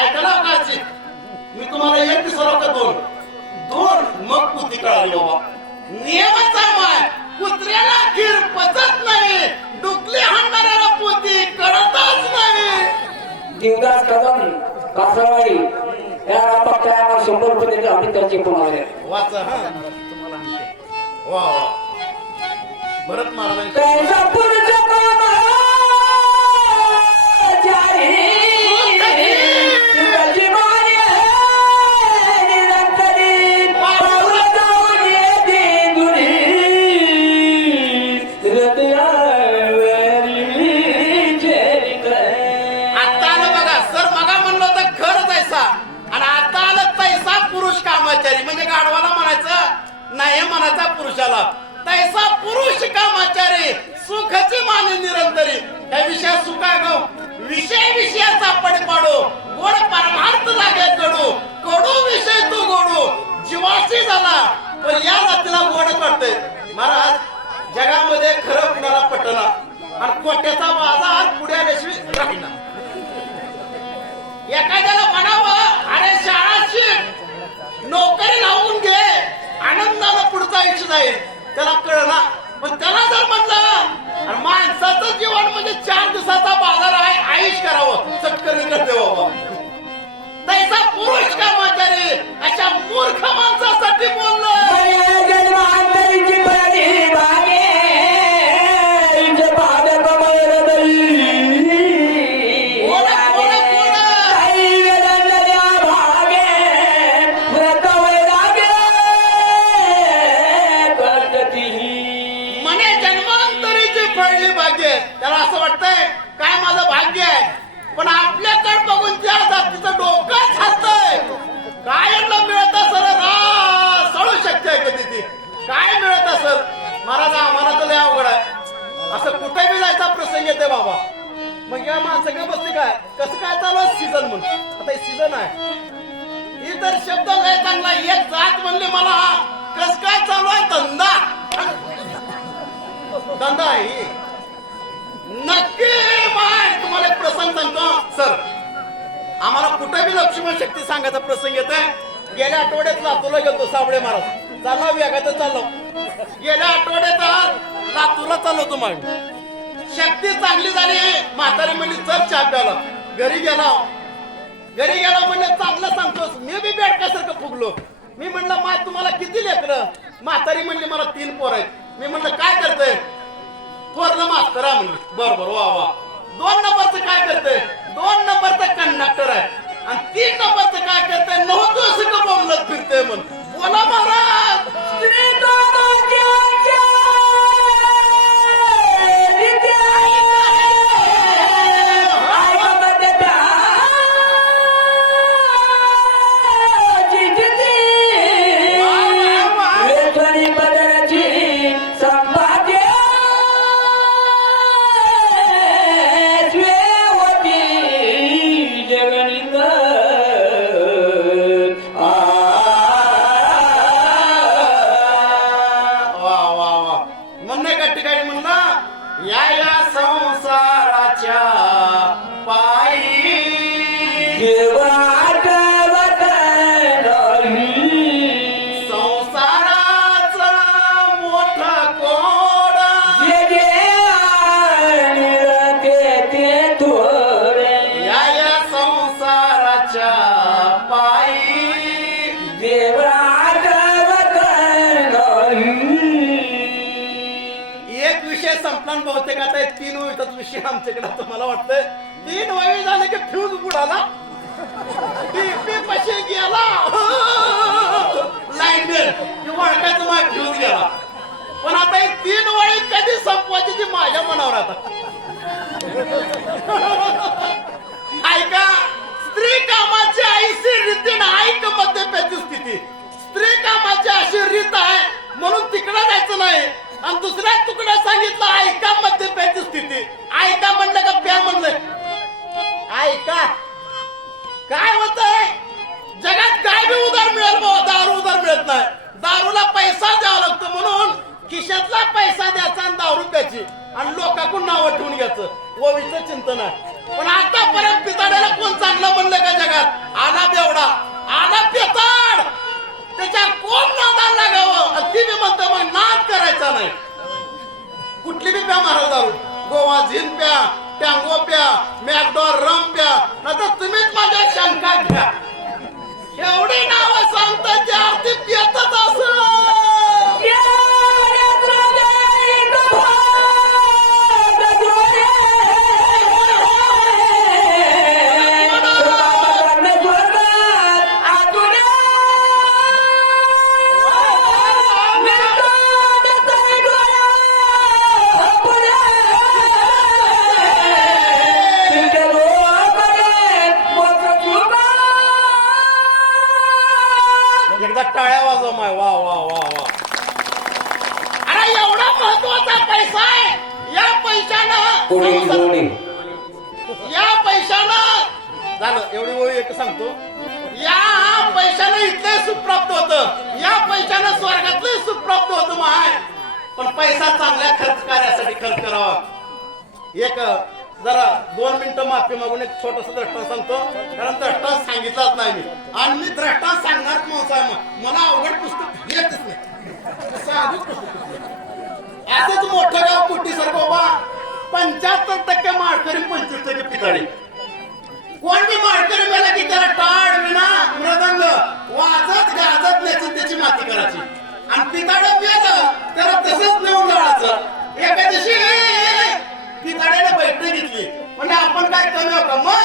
ऐकला काची मी तुम्हाला एक दिवसा दोन मग पुती कळाली बाबा नियमाचा माय कुत्र्याला खीर पचत नाही डुकली हाणणाऱ्याला पोती कळतच नाही देवदास कदम कासरवाडी या पक्षाला 100 रुपये देते आम्ही त्यांची पुन्हा वाचा हा तुम्हाला म्हणते वा वा भरत महाराज त्यांचा पुढच्या कामाचारी तुझी माने निरंतरी पाऊल जाऊन येते दुरी हृदयावरी झेली आता आलं बघा सर मगा म्हणलं तर खरंच ऐसा आणि आता आलं तैसा पुरुष कामाचारी म्हणजे गाढवाला म्हणायचं नाही म्हणायचा पुरुषाला तैसा पुरुष कामाचारी सुखाची माने निरंतरी काय विषय सुख आहे गो विषयाचा पड पाडो गोड परमार्थ लागे कडू कडू विषय तू गोडू जीवाशी झाला पण या रात्रीला गोड पडते महाराज जगामध्ये खरं कुणाला पटना आणि कोट्याचा बाजार पुढे आल्याशिवाय राहीना एखाद्याला म्हणावं अरे शाळा शिक नोकरी लावून घे आनंदानं पुढचं आयुष्य जाईल त्याला कळना पण त्याला जर म्हटलं आणि माणसाचं जीवन म्हणजे 4 दिवसाचा बाजार आहे आयुष करावं चटकन करते बाबा तैसा पुरुष कामाचारी अशा मूर्ख माणसासाठी बोललं जन्मांतरीची बळी भागे पाद कमळ दई कोण कोण कोण भागे व्रत वैरागे करती म्हणे जन्मांतरीची फळली भाग्य त्याला असं वाटतंय काय माझं भाग्य आहे पण आपल्याकडे बघून त्या जातीचं डोकं खातंय काय यांना मिळत असेल सळू शक्य आहे कधी ती काय मिळत असेल महाराज आम्हाला तर लय अवघड आहे असं कुठे बी जायचा प्रसंग येते बाबा मग या माणसं काय बसते काय कसं काय चालू आहे सीझन म्हणून आता सीझन आहे ही तर शब्द लय चांगला एक जात म्हणले मला कस काय चालू आहे धंदा धंदा आहे ही. नक्की बाय तुम्हाला एक प्रसंग सांगतो सर आम्हाला कुठे बी लक्ष्मण शक्ती सांगायचा प्रसंग येत आहे गेल्या आठवड्यात लातूरला गेलो साबळे महाराज चाललो वेगाचं चाललो गेल्या आठवड्यात लातूरला चाललो तुम्हाला शक्ती चांगली झाली म्हातारी म्हणली चल चहा प्याला घरी गेला म्हणलं चांगलं सांगतोस मी बी बेडकासारखं फुगलो मी म्हणलं माय तुम्हाला किती लेकरं म्हातारी म्हणली मला 3 पोर आहेत मी म्हणलं काय करतोय थोरलं मास्तर आहे म्हणलं बरोबर वा वा 2 नंबरचं काय करतोय 2 नंबरचं कंडक्टर आहे आणि 3 नंबरचं काय करतोय 9 दिवस बोंबलत फिरतोय म्हणून बोला महाराज संसाराच्या पायी संसाराचा मोठा कोडा या संसाराच्या पायी एक विषय संपला बहुतेक आता 3 वहीचा विषय आमच्याकडे आता मला वाटतंय 3 वही झाले की फ्यूज बुडाला टीपी पशी गेला लाईन बिल किंवा अडकायचं माझ्या फ्यूज गेला पण आता ही 3 वळी कधी संपवायची ती माझ्या मनावर आता ऐक गावाची अशी रीत आहे म्हणून तिकडे जायचं नाही. आणि दुसऱ्या तुकडा सांगितलं ऐका मध्य प्यायची स्थिती. ऐका म्हणलं का प्या म्हणलं? ऐका काय होतंय जगात, काय बी उधार मिळेल बाबा, दारू उधार मिळत नाही. दारूला पैसा द्यावा लागतो म्हणून खिशातला पैसा द्यायचा आणि दारू प्यायची आणि लोकांकडून नावं ठेवून घ्यायचं. ओवीचं चिंतन आहे. पण आतापर्यंत पिताड्याला कोण चांगलं म्हणलं का जगात? आला बेवडा, आला पिताड, त्याच्या कोण नादाला लागावं? ती बी म्हणतो मग नाद करायचा नाही. कुठली बी प्या महाराज दारू, गोवा झीन प्या, टँगो प्या, मॅकडॉर रम प्या, नाहीतर तुम्हीच माझ्या शंका घ्या. एवढी नावं सांगतात जे आरती पियतच असं. एकदा टाळ्या वाजव माय. वा वा वा वा. अरे एवढा महत्वाचा पैसा आहे. या पैशानं झालं. एवढी ओळी एक सांगतो. या पैशानं इथले सुख प्राप्त होतं, या पैशानं स्वर्गातले सुख प्राप्त होतं माय. पण पैसा चांगल्या खर्च कार्यासाठी खर्च करावा. एक जरा 2 मिनिटं माफी मागून एक छोटस द्रष्टांत सांगतो, कारण द्रष्टांत सांगितलाच नाही मी. आणि मी द्रष्टांत सांगणार माणूस आहे. मला अवघड पुस्तक येतच नाही, साधूच पुस्तक. असंच मोठं गाव कुठे सर बाबा, 75% माळकरी, 25% पिताडी. कोण बी माळकरी मेला की त्याला टाळ विना मृदंग वाजत गाजत नेचून त्याची माती करायची. आणि पिताड मेलं त्याला तसंच नेऊन जायचं. एका दिवशी पिताड्याने बैठक घेतली, म्हणजे आपण काय कमी होता. मग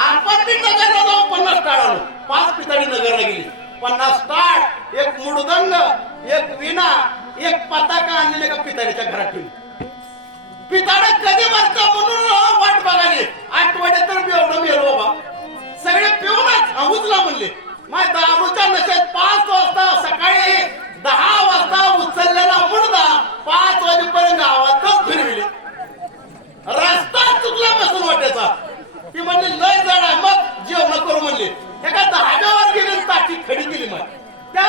आपण बी नगरला जाऊन 50 टाळ आलो. 5 पिताडी नगरला गेली. 50 टाळ, एक मृदंग, एक विणा, एक पताका आणलेले का पिताडीच्या घरात ठेवली. पिताड कधी बसता म्हणून वाट बघाली. आठवड्यात तर मी एवढं मेलो बाबा. सगळे पिऊनच उचला म्हणले. माझ्या दारूच्या नशेत 5 वाजता सकाळी 10 वाजता उचललेला मुर्दा 5 वाजेपर्यंत गावातच फिरविले. रस्ता चुकला बसून वाटायचा. ती म्हणली लय जड आहे, मग जेवण करू म्हणले. एका धाब्यावर गेली, ताटी खडी केली. मग त्या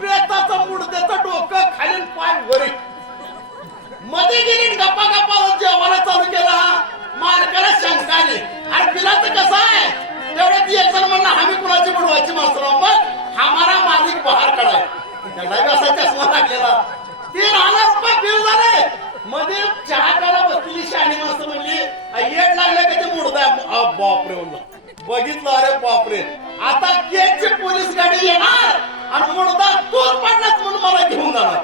प्रेताचं मुडद्याचं डोकं खाली, पाय वरी मध्ये गेली. गप्पा गप्पा जेवायला चालू केला. मालकाला शंका आली, अरे पिलाचं कसं आहे? तेवढ्यात एक जण म्हणला आम्ही कुणाची बुडवायची माणसं, मग हमारा मालिक बाहेर काढाय. त्याला असा चष्मा लागलेला. 3,000 रुपये बिल झाले. मध्ये चहा प्यायला बसलेली शाणी माणसं म्हणली येड लागले का ते मुडदा. बापरे म्हणलं, बघितलं, अरे बापरे. आता केची पोलीस गाडी येणार आणि मुडदा तोच पडलाच म्हणून मला घेऊन जाणार.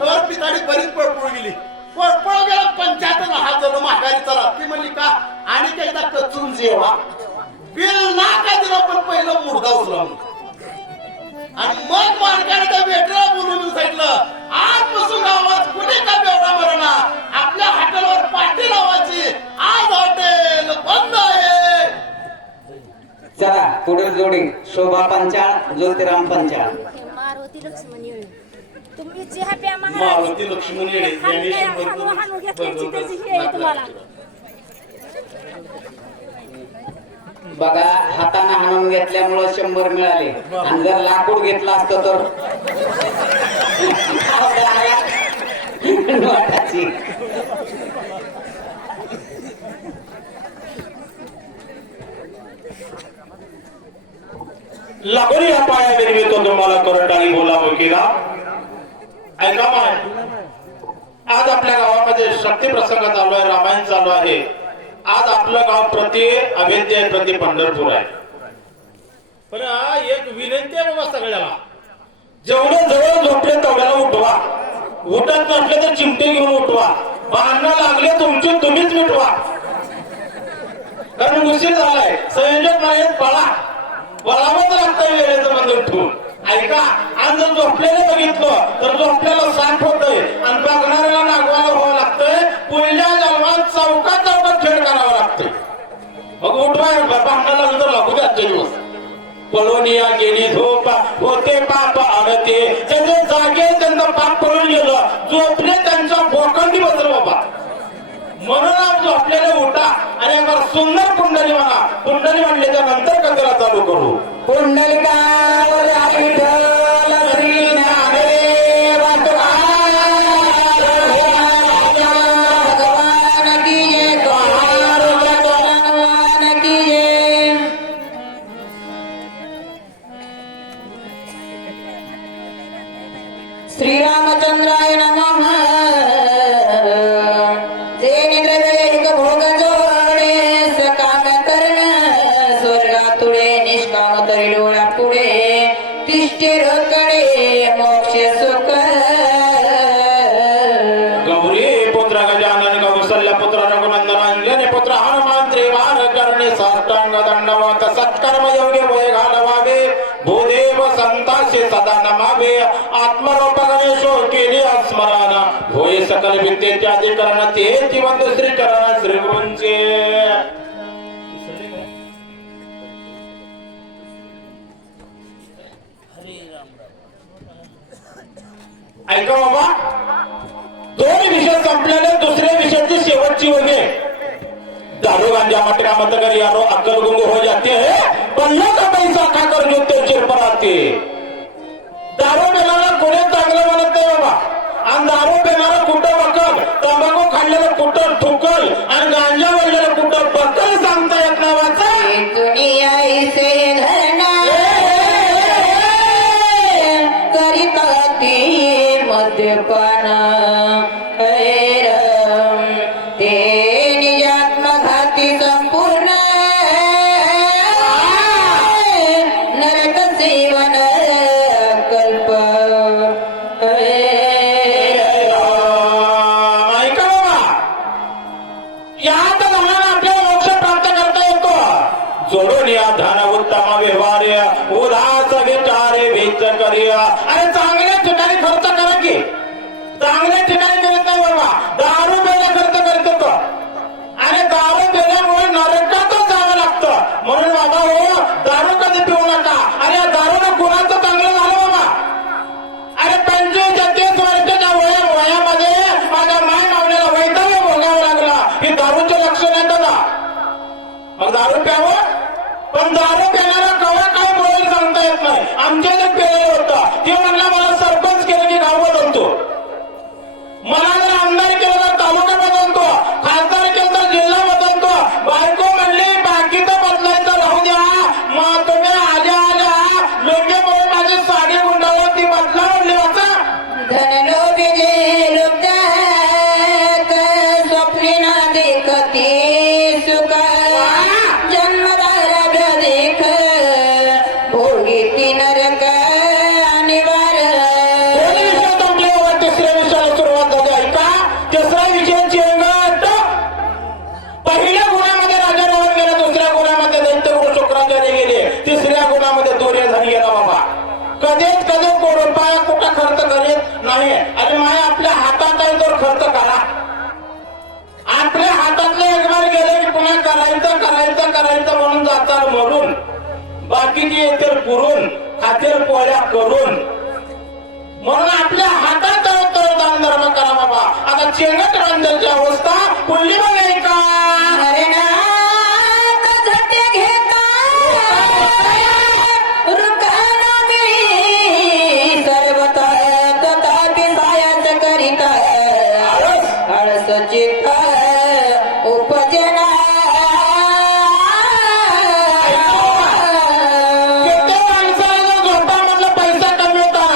तर पिताडी बरीच पळपळ गेली. पळपळ गेला. 75 हात झालं माघारी चला. ती म्हणली का आणि एकदा कचून जेवा. बिल ना काय दिलं, पण पहिलं मुडदा उचला. आणि मग मालकाने त्या वेटला बोलून सांगितलं, आजपासून गावात कुठे का बेवडा मरणा, आपल्या हॉटेलवर पार्टी लावायची. आज हॉटेल बंद आहे. चला पुढील जोडी शोभा पंचाळ, ज्योतिराम पंचाळ. मारुती लक्ष्मण येळे. तुम्ही जे हॅपी मारुती लक्ष्मण येळे यांनी तुम्हाला बघा, हाताने हाणून घेतल्यामुळे 100 मिळाले. आणि जर लाकूड घेतला असतं तर वाटाची. लागोरी हा पाया निर्मितो तुम्हाला करटाळी बोलावं केला. ऐका माय, आज आपल्या गावामध्ये शक्ती प्रसंग चालू आहे, रामायण चालू आहे. आज आपलं गाव प्रति अवेद्य आहे, प्रति पंढरपूर आहे. पण एक विनंती आहे बाबा सगळ्याला, जेवढं जवळ झोपले तेवढ्याला उठवा. उठत नसले तर चिमटे घेऊन उठवा. भांडणं लागले तुमची तुम्हीच मिटवा. कारण उशीर झालाय. संयोजक नाही पळा, पळावंच लागतं वेळेचं बंधन ठेवून. ऐका, आज जर झोपलेलं बघितलं तर झोपल्याला साठ होतंय आणि बघणाऱ्याला नागवायला व्हावं लागतंय. पुढल्या जन्मात चौकात खेळ करावा लागतोय. मग उठवा, भांडणाला नंतर लागू द्या आजचे दिवस. पळवणिया गेली झोप होते पाप अडते त्याचे जागे त्यांचं पाप पळून गेलं झोपले त्यांच्या बोकंडी बसलं बाबा. म्हणून आप झोपलेले उठा आणि आम्हाला सुंदर कुंडली म्हणा. कुंडली म्हणल्याच्या नंतर कचरा चालू करू. श्रीरामचंद्राय नमः. जे निद्रदेह भोग जोडे सकाम कर्ण स्वर्गातुळे निष्काम तरी डोळा पुढे तिष्ठे रोकडे मोक्ष सुख. गौरी पुत्र गजानन कौसल्य पुत्र रघुनंदन अंजनी पुत्र हनुमान त्रिवार करणे साष्टांग दंडवत सत्कर्म योगे वय घालवावे भूदेव संतांशी सदा नमावे आत्मरूप गणेशो केले स्मरण होय सकल विद्येचे अधिकरण ते जिवंत श्री चरण श्री गुरूंचे. ऐका बाबा, दोन विषय संपल्याने दुसऱ्या विषयाची शेवटची वगे दारू गांजा मटका मत कर यारो अक्कल गुंग हो जाते है पन्ना का पैसा खाकर जो ते चिर पर आते. दारू पिणारा कोणी चांगलं म्हणत नाही बाबा. आणि दारू पिणारा कुठं बकल तंबाखू खाल्लेलं कुठं ठुकल आणि गांजा वळलेलं कुठं बकल सांगता येत नाही वाचा. दुनिया ऐसे घरना करिता ती मद्यपान ते निजात्मघाती संपूर्ण नरक सेवन कल्प. ऐका बाबा, यात जमाना आपल्याला मोक्ष प्राप्त करता येतो. जोडून या धन उत्तम व्यवहार उदास विचारे वेच करूया. अरे चांगल्या ठिकाणी खर्च करा की. चांगल्या ठिकाणी करत नाही बाबा. दारू पेला खर्च करतो तो आणि दारू पेल्यामुळे नरकातच जावं लागतं. म्हणून बाबा हो दारू कधी पिऊ नका. अरे या दारूला कुणाचं चांगलं झालं बाबा. अरे 25-30 वर्षाच्या वयामध्ये माझ्या माय मावण्याला वैताग भोगावं लागला. ही दारूचं लक्षण येतं ना. मग दारू प्यावं. पण दारू प्यायला कवा काय बोलेल सांगता येत नाही. आमच्या जे पेले होतं ते म्हणला मला सरपंच केलं की गाव बदलतो. मला जर आमदार केलं तर तालुका बदलतो. खासदार केलं तर जिल्हा बदलतो. बायको म्हणली बाकीचं बदलायचं राहू द्या. मग तुम्ही आल्या आल्या लोके म्हणून माझी साडी गुंडाळली ती बदला म्हणली वाचा. धनलोभी जे लुप्तात स्वप्ने ना देखती सुख जन्मदार देख भोगी ती नरक अनिवार्य. दोन्ही विषय संपले बाबा. तिसऱ्या विषयाला सुरुवात झाली. ऐका तिसरा विषय चेंगट. पहिल्या गुणामध्ये राजा निवड गेला. दुसऱ्या गुणामध्ये दैत्यगुरु शुक्राचार्य गेले. तिसऱ्या गुणामध्ये दुर्योधन गेला बाबा. कधीच कोण रुपया कुठं खर्च करीत नाही. अरे माय आपल्या हातात आहे तर खर्च करा. आपल्या हातातले एकबार गेले की पुन्हा करायचं म्हणून जातात मरून. बाकीची येतील पुरून खातील पोळ्या करून. म्हणून आपल्या हातात दान धर्म करा बाबा. आता चेंगट रांजलची अवस्था पुढली बघाय का. हरणात झटे घेता रुकाना मिळी सर्वता तथापि सायाच करिता आळस चित्त उपजना. कित्येक माणसाला जर झोपामधला पैसा कमी होता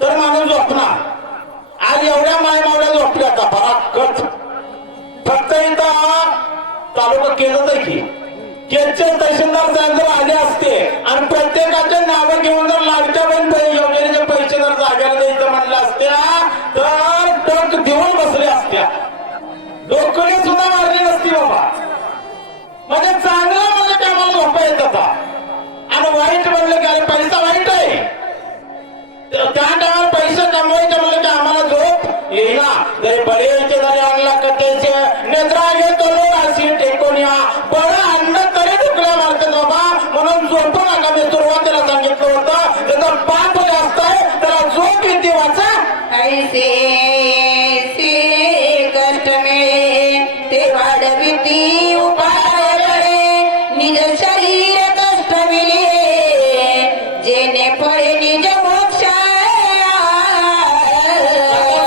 तर माणूस झोपणार. आज एवढ्या मायमावड्या झोपल्या का फराकट. फक्त इथं तालुका केलंच आहे की केजचे तहसीलदार साहेब जर आले असते आणि प्रत्येकाचे नावं घेऊन जर लाडक्या बहीण योजनेचे पैसे जर जाग्याला द्यायचं म्हणलं असत्या तर टक देऊन बसले असत्या. डोकडी सुद्धा मारली नसती बाबा. म्हणजे चांगलं म्हणलं की आम्हाला झोपा येत होता आणि वाईट म्हणलं की अरे पैसा वाईट आहे. त्या टायमाला पैसे कमवायचे म्हणलं की आम्हाला झोप येईना. जरी बळीचे जरी आणला कथेचे नेत्रा घेतो अशी टेकून या बरं अन्न तरी दुखल्या मारतात बाबा. म्हणून ऐसे कष्ट मिळे ते वाढविती उपाय बळे निज शरीर कष्ट मिले जेने फळे निज मोक्ष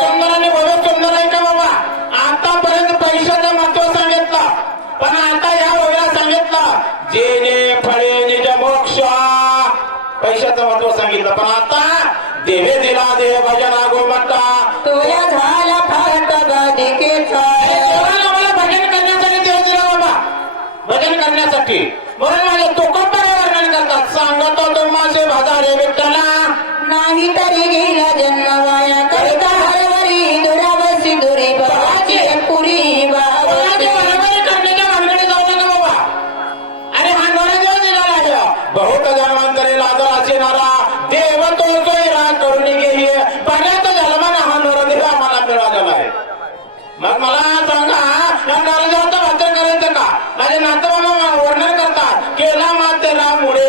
सुंदराने बरोबर सुंदर आहे का बाबा? आतापर्यंत पैशाचं महत्व सांगितलं, पण आता या वेळेला सांगितलं जेने फळे निज मोक्ष. पैशाचं महत्व सांगितलं, पण आता देवे दिला देव भजना गोमटा. तोया झाला फाट बाधिकेचा मला भजन करण्यासाठी देव दिला बाबा, भजन करण्यासाठी. म्हणून माझे तुकोबराय वर्णन करतात, सांगतो तुम्हासे भजारे विठ्ठला. नाही तरी गेला जन्म वाया करता हरवरी दुरावसी दुरी बाबाची पुरी बाबाची करण्याच्या भानगडीत जाऊ नका बाबा. आणि भांडवला देव दिला आहे. बहुत जन्मांतरे लादर असे नारा देव तो सोयरा करून घेई. बऱ्याच जन्माने हा नरदेव आम्हाला मिळालेला आहे. मग मला सांगा, या नरदेवाचं वाचन करायचं का? माझे नातवांना वर्णन करतात, केला मातेला मुळे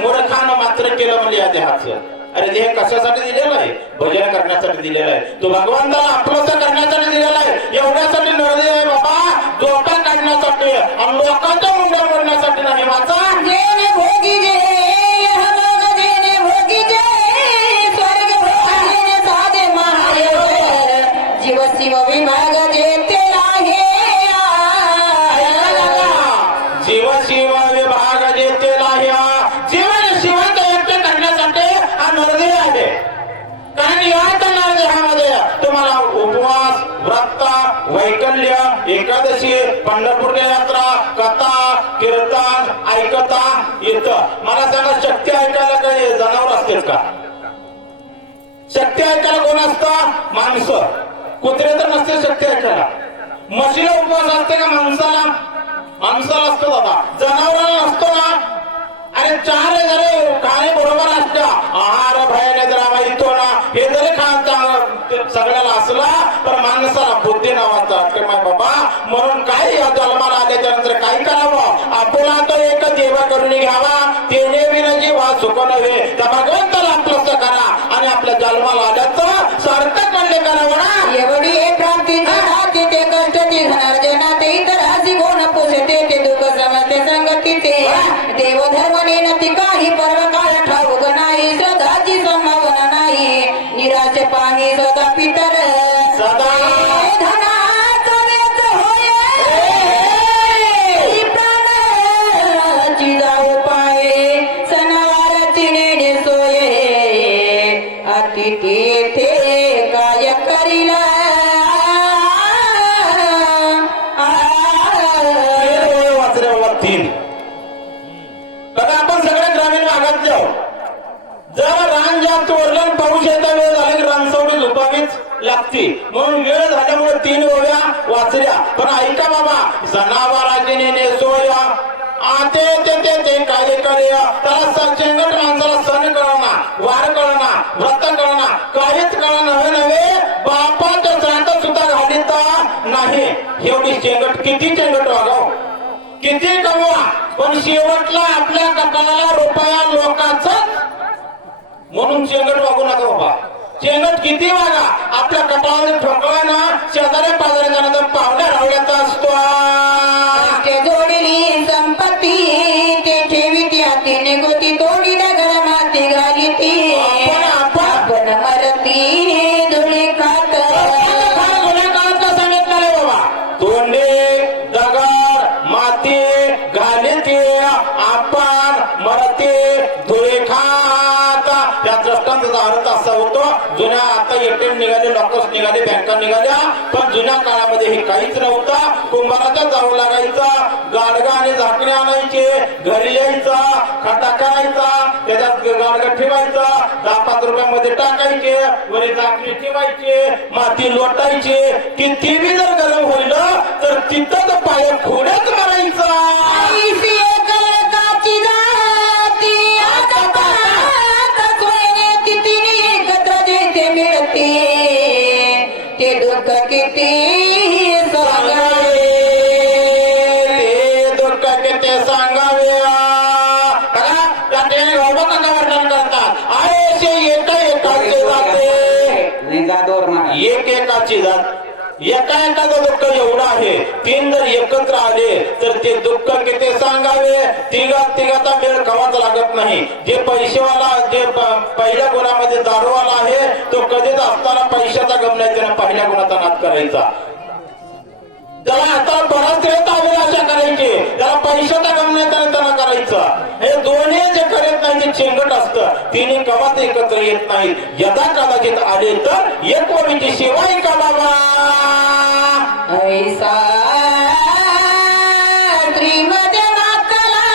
मूर्खानं मात्र केलं म्हणजे या देहाचं. अरे देह कशासाठी दिलेला आहे? भजन करण्यासाठी दिलेला आहे. तो भगवंताला आपलंसं करण्यासाठी दिलेला आहे. एवढ्यासाठी नरदेव आहे बाबा, जोटा काढण्यासाठी आणि लोकांच्या मुंड्या मोडण्यासाठी नाही. वाचा जेने भोगी जे हलोग जेने भोगी जे स्वर्ग भोगी साधे महादेव जीव शिव विभाग जेते आहे जीव शिव विभाग जेतेला जीवन शिवंत व्यक्त करण्यासाठी हा नरदेव आहे. कारण या नरदेहामध्ये तुम्हाला उपवास, व्रत, वैकल्य, एकादशी, पंढरपूरच्या यात्रा, कथा, कीर्तन ऐकता येतं. मला सांगा, शक्ती ऐकायला काही जनावर असतील का? शक्ती ऐकायला कोण असतं? माणसं. कुत्रे तर नसते शक्ती ऐकायला. म्हशीला उपवास असते का माणसाला? माणसाला असतो दादा, जनावराला नसतो ना. अरे चार जरी काळे बरोबर असत्या, आहार भयाने जरा माहितो ना, हे जरी सगळ्याला असला तर माणसाला बुद्धी नावाचा वाटते माय बाबा. म्हणून काय या जन्माला आल्याच्या नंतर काय करावं? आपुला तर एक देवा करून घ्यावा, तेने विन जीवा सुख नव्हे. त्या भगवंताला आपलं करा आणि आपल्या जन्माला आल्याचं सार्थक म्हणले करावं ना. एवढी हे प्राप्ती झाली ते कष्ट ते घणार जना ते इतर हासी कोण पोषते ते दुःख समजते संगती ते देव धर्म नेनती काही पर्व काळ ठाऊक नाही श्रद्धाची संभावना नाही निराश पाणी सदा पितर सदा धनाचा वेच होय प्राणाची जाऊ पाये सणावाराची नेणे सोये अतिथी येथे काय करीला आपण सगळ्या ग्रामीण भागात जाऊ. जर रान जास्त ओरलं, पाऊस येता वेळ झाला की रानसवडी झोपावीच लागते. म्हणून वेळ झाल्यामुळे 3 ओव्या वाचल्या. पण ऐका बाबा, जनावरांची नेणे सोया आते ते काय करूया. त्याला चेंगट माणसाला सण कळना, वार कळना, व्रत कळना, काहीच कळना नव्हे. बापाच्या श्राद्धात सुद्धा घालीत नाही. एवढी चेंगट, किती चेंगट वागाव, किती कमवा, पण शेवटला आपल्या कपाळाला रुपया लोकांचा. म्हणून चेंगट वागू नका बाबा. चेंगट किती वागा, आपल्या कपाळाने ठोकला ना, शेजारी पाजारी जाण्याचा पाहुण्या रावल्याचा असतो. ते जोडली संपत्ती ते ठेवी त्या तिने गोती तोडी दगड माती घाली ती आपण मरती धुळे खात सांगितलं रे बाबा. तोंडे दगड माती घाली ते आपण मरते धुळे खात. त्या दृष्टांताचा अर्थ असा होतो, जुन्या आता एटीएम निघाले, लॉकर्स निघाले, बँका निघाल्या, पण जुन्या काळामध्ये हे काहीच नव्हतं. कुंभाराच्या जाऊ लागायचा, गाडगा आणि झाकणे आणायचे, घरी यायचा, खटा करायचा, त्याच्यात गाडगा ठेवायचा, 10-5 रुपयामध्ये टाकायचे, वरी झाकणे ठेवायचे, माती लोटायचे. किती बी जर गरम होईल तर तिथंच पाय खोड्यात मारायचा. ते दुःख किती सांगावे, ते दुःख किती सांगावे. त्या वर्णन करतात, आयसे येत एकाचे जाते. नाही जादूवर एकेकाची जात एका एकाचं दुःख एवढं आहे. 3 जर एकत्र आले तर ते दुःख किती सांगावे. तिघाचा मेळ कवाच लागत नाही. जे पैसेवाला जे पहिल्या गुणामध्ये दारूवाला आहे तो कधीच असताना पैशाचा गम नाही, त्याने पहिल्या गुणाचा नाद करायचा. त्याला आता बराच वेळ अभिलाषा करायची, त्याला पैशाचा गम नाही त्याला करायचा. हे दोन्ही जे करत नाही ते चेंगट असतं. तिने कवाच एकत्र येत नाही. यदा कदाचित आले तर एक वरीची शिवाय का बाबा ऐसा श्रीमद मातला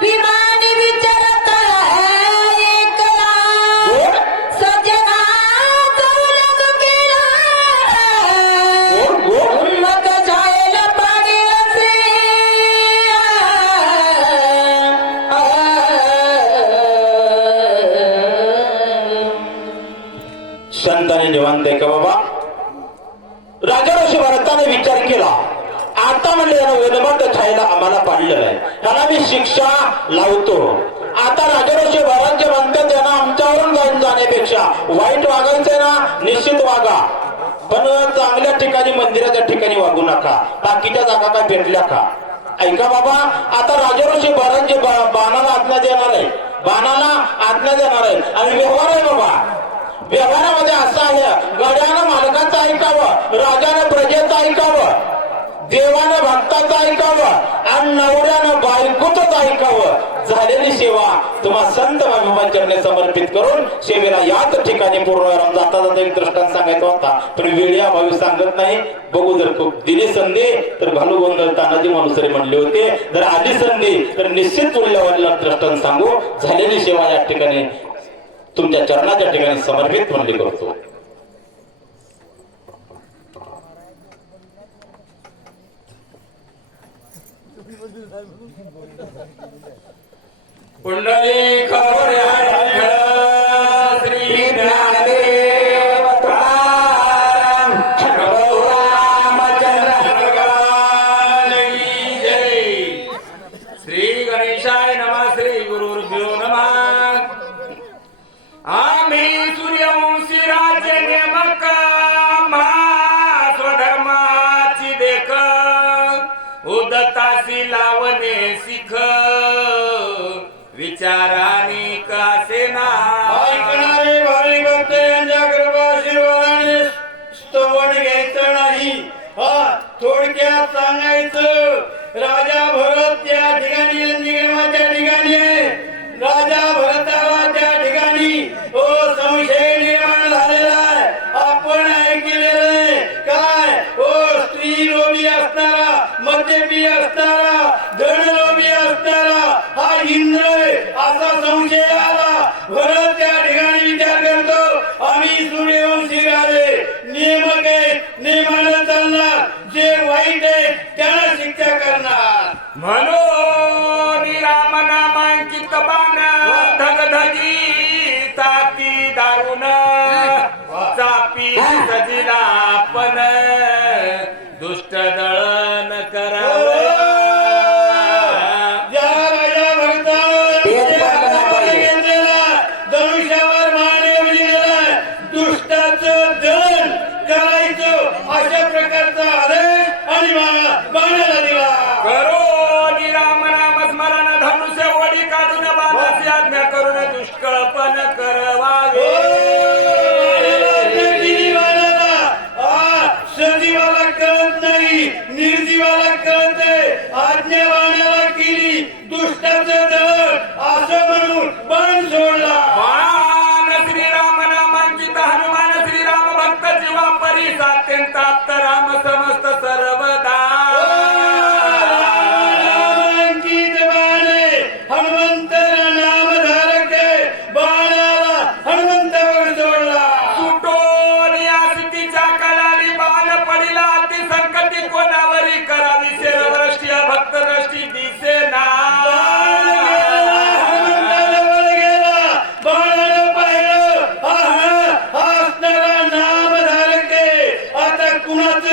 विमानी विचारत एकला सजना चौलग केला मग जायला पाणी असे संतांनी निवांत आहे का बाबा. राजा ऋषी भरताने विचार केला, आता म्हणजे याला वेदबद्ध खायला आम्हाला पाडलेलं आहे, त्याला मी शिक्षा लावतो. आता राजा ऋषी भरत जे म्हणतात त्यांना आमच्यावरून जाऊन जाण्यापेक्षा वाईट वागायचंय ना निश्चित वागा, पण चांगल्या ठिकाणी मंदिराच्या ठिकाणी वागू नका. बाकीच्या जागा काय भेटल्या का. ऐका बाबा, आता राजा ऋषी भरत जे बाणाला आज्ञा देणार आहे, बाणाला आज्ञा देणार आहे आणि व्यवहार आहे बाबा. व्यवहारामध्ये असं आहे, गड्यानं मालकाचं ऐकावं, राजानं प्रजेचं ऐकावं, देवानं भक्ताचं ऐकावं आणि नवऱ्यानं बायकोचंच ऐकावं. झालेली सेवा तुम्हा संत बाबा चरणी समर्पित करून सेवेला याच ठिकाणी पूर्ण जाता जाता एक दृष्टांत सांगायचा होता, पण वेळी अभावी सांगत नाही. बघू, जर दिली संधी तर घालू गोंधळ तानाजी मानुसरे म्हणले होते, जर आली संधी तर निश्चित पुढल्या दृष्टांत सांगू. झालेली सेवा या ठिकाणी तुमच्या चरणाच्या ठिकाणी समर्पित म्हणली करतो. पुंडलिक श्री ज्ञानदेव तुकाराम रामचंद्र भगवान की जय. श्री गणेशाय नमः. श्री गुरुर्भ्यो नमः. आम्ही सूर्यवंशी राज्य नेमक स्वधर्माची देख उदतासी लावणे शिख विचाराने कासे ना ऐकणारे भावी भक्त यांच्या कृपाशीर्वादाने स्तवन घ्यायचं नाही. थोडक्यात सांगायचं, राजा भरत त्या ठिकाणी अंजिगमाच्या ठिकाणी आहे. राजा भरताला त्या ठिकाणी संशय निर्माण झालेला आहे. आपण ऐकलेलं आहे काय, स्त्री लोभी असणारा, मद्यपी असणारा, धनलोभी असणारा हा इंद्र आहे असा संशय आला. भरत त्या ठिकाणी विचार करतो, आम्ही सूर्यवंशी राजे नियमक आहे, नियमानं चालणार, जे वाईट आहे त्याला शिक्षा करणार. म्हणून राम नामांकित बाण धगधगी ताती दारुण चापी सजिला आपण दुष्ट दळण करावं. ज्या राजा भरतावर धनुष्यावर मानेवर लिहिलेला दुष्टाचं दळण करायचं अशा प्रकारचा आदेश आणि बाणाला दिला. करो राम नाम स्मरण धनुष्य वडी काढून बाणाची आज्ञा करून दुष्कळपण करवावे. सजीवाला कळत नाही, निर्जीवाला कळते. आज्ञा बाणाला केली, दुष्टाचं दळ असं म्हणून बाण सोडला. बाण श्रीराम नामांकित हनुमान श्रीराम भक्त जीवा परी अत्यंत आप्त राम समस्त सर्वदा. नामांकित बाणे हनुमंत नामधारक बाणाला हनुमंतावर जोडला. सुटोन या स्थितीच्या कलाली बाण पडिला अति संकटी कोणावरी करावी शेरवृष्टी भक्तवृष्टी दिसे ना. हनुमंताजवळ गेला, बाणानं पाहिलं, हा असणारा नामधारक आता कुणाचा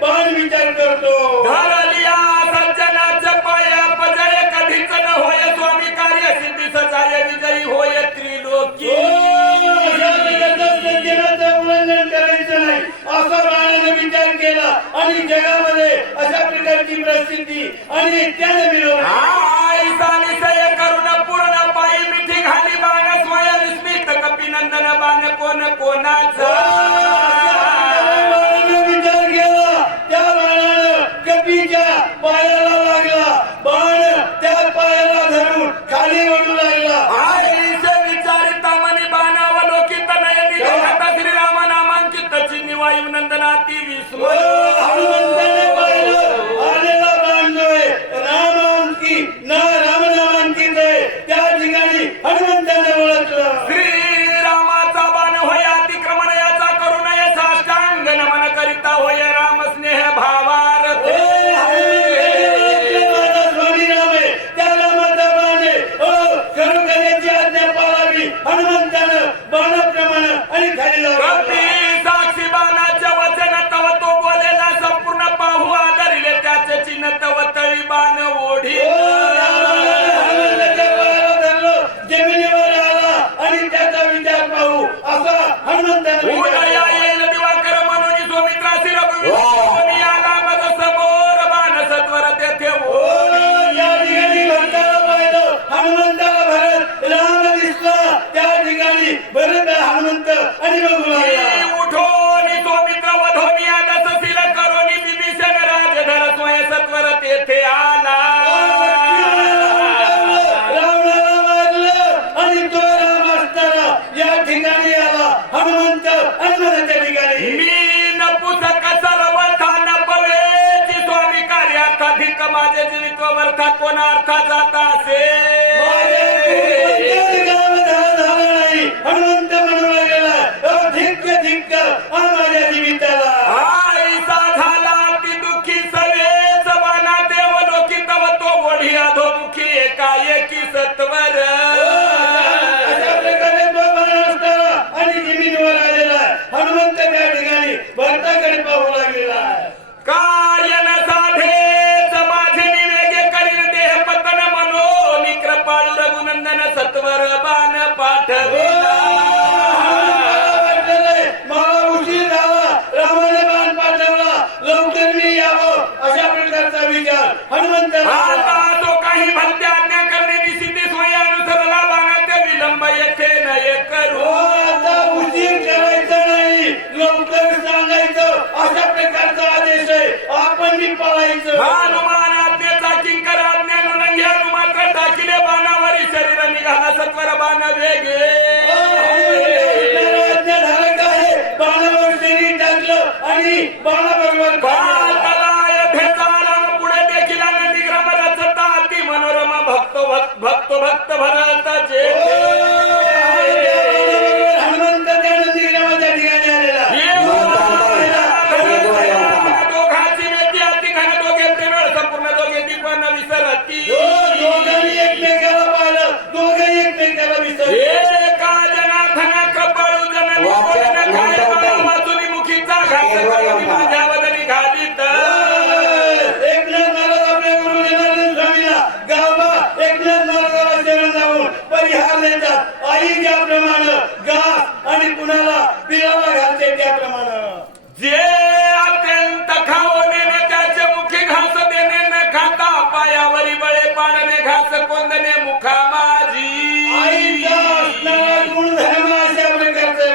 बाण विचार करतो. धरलिया सज्जनाच्या पाया पजय कधीच न होय स्वामी कार्य सिद्धी सचाय विजयी होय त्रिलोकी. सज्जनाचं उल्लंघन करायचं नाही असा बाणाने विचार केला आणि जगामध्ये अशा प्रकारची प्रसिद्धी आणि त्याने मिळवली. निसय करुण पूर्ण पायी मिठी घाली बाण स्वय विस्मित कपिनंदन बाण कोण कोणाचा. विचार केला त्या बाणानं कपीच्या पायाला लागला. बाण त्या पायाला धरून खाली ओढू लागला. विचारिता मनी बाणावलोकित नयनी आता श्रीराम नामांकित चिन्ही वायू नंदनाती विस्मय. हनुमंताने पाहिलं आलेला बाण जो आहे रामांकी ना रामनामांकित आहे. त्या ठिकाणी हनुमंताने ओळखलं श्रीरामाचा बाण होय अतिक्रमण याचा करुण या साष्टांग नमन करिता होय राम स्नेह भावारथ. स्वामी राम आहे त्या रामाचा बाण आहे. खरोखर याची आज्ञा पाळावी. हनुमंतानं बाणाप्रमाणे आणि खाली लावलं. साक्षी बाणाच्या वचन तव तो बोलेला संपूर्ण पाहू आदरिले त्याचे चिन्ह तव तळी बाण ओढी. हनुमंताच्या पायाला धरलं जमिनीवर आला आणि त्याचा विचार पाहू असा हनुमंताने उदया येईल दिवाकर म्हणून सुमित्रासी रघुवीर आला मग समोर बाण सत्वर तेथे या ठिकाणी भरताला पाहिलं हनुमंताला भरत राम दिसला. त्या ठिकाणी भरत हनुमंत आणि बघू लागला. उठोनी सौमित्र वधोनी आदसशील करोनी विभीषण राजधर स्वय सत्वर तेथे आला. रावणाला मारलं आणि तो राम असताना या ठिकाणी आला हनुमंत हनुमंताच्या ठिकाणी. मी नपुसक सर्व थान पवेची स्वामी कार्यार्थाधिक माझे जीवित्व वर्था कोणार्था जाता असे. हनुमंत म्हणू लागला धिक्क धिक्क माझ्या जीविताला. आईसा झाला ती दुःखी सवेच बाणा देव लोकी तव तो ओढी अधोमुखी एकाएकी सत्वर. अशा प्रकारे तो बाण असताना आणि जमिनीवर आलेला हनुमंत त्या ठिकाणी भरताकडे पाहू लागलेला. कार्य न साधेच माझे निवेगे करीन देह पतन मनोनी कृपाळू रघुनंदन सत्वर बाण पाठविला. मला उशीर झाला रामाने बाण पाठवला लवकर मी यावं अशा प्रकारचा विचार हनुमंत. आता तो काही भलते आज्ञा करणे निशिते स्वय अनुसरला बाणाचे विलंब येथे नये करू. आता उशीर करायचा नाही लवकर सांगायचं अशा प्रकारचा आदेश आहे. आपण मी पळायचं. हनुमान आज्ञेचा किंकर आज्ञानुलंघी हनुमात्र टाकिले बाणावरी शरीर निघाला सत्वर बाण वेगे. धारक आहे बाणावर शरीर टाकलं आणि बाणाबरोबर पुढे देखील नंदीग्राम रचता अति मनोरम भक्त भक्त भक्त भरताचे. हनुमंत त्या नंदीग्रामाच्या ठिकाणी आलेला. दोघांची वेती अति घन दोघे प्रेमळ संपूर्ण दोघे दीपन विसरती. दोघांनी एकमेकाला पाहिलं दोघे एकमेकाला विसरले. एका जनाथना कपाळू जननी वाचुनी मुखीचा घात माझ्या वदनी घालीत. एकनाथ महाराज आपल्या गुरु जनार्दन स्वामीला गावा एकनाथ महाराजाला शरण जाऊन परिहार देतात. आई ज्याप्रमाणे घास आणि कुणाला पिलाला घालते त्याप्रमाणे. जे अत्यंत खावो देणे त्याचे मुखी घास देणे न खाता पायावरी बळे पाडणे घास कोंदणे मुखा माझी. आईचा असणारा गुणधर्म अशा प्रकारचे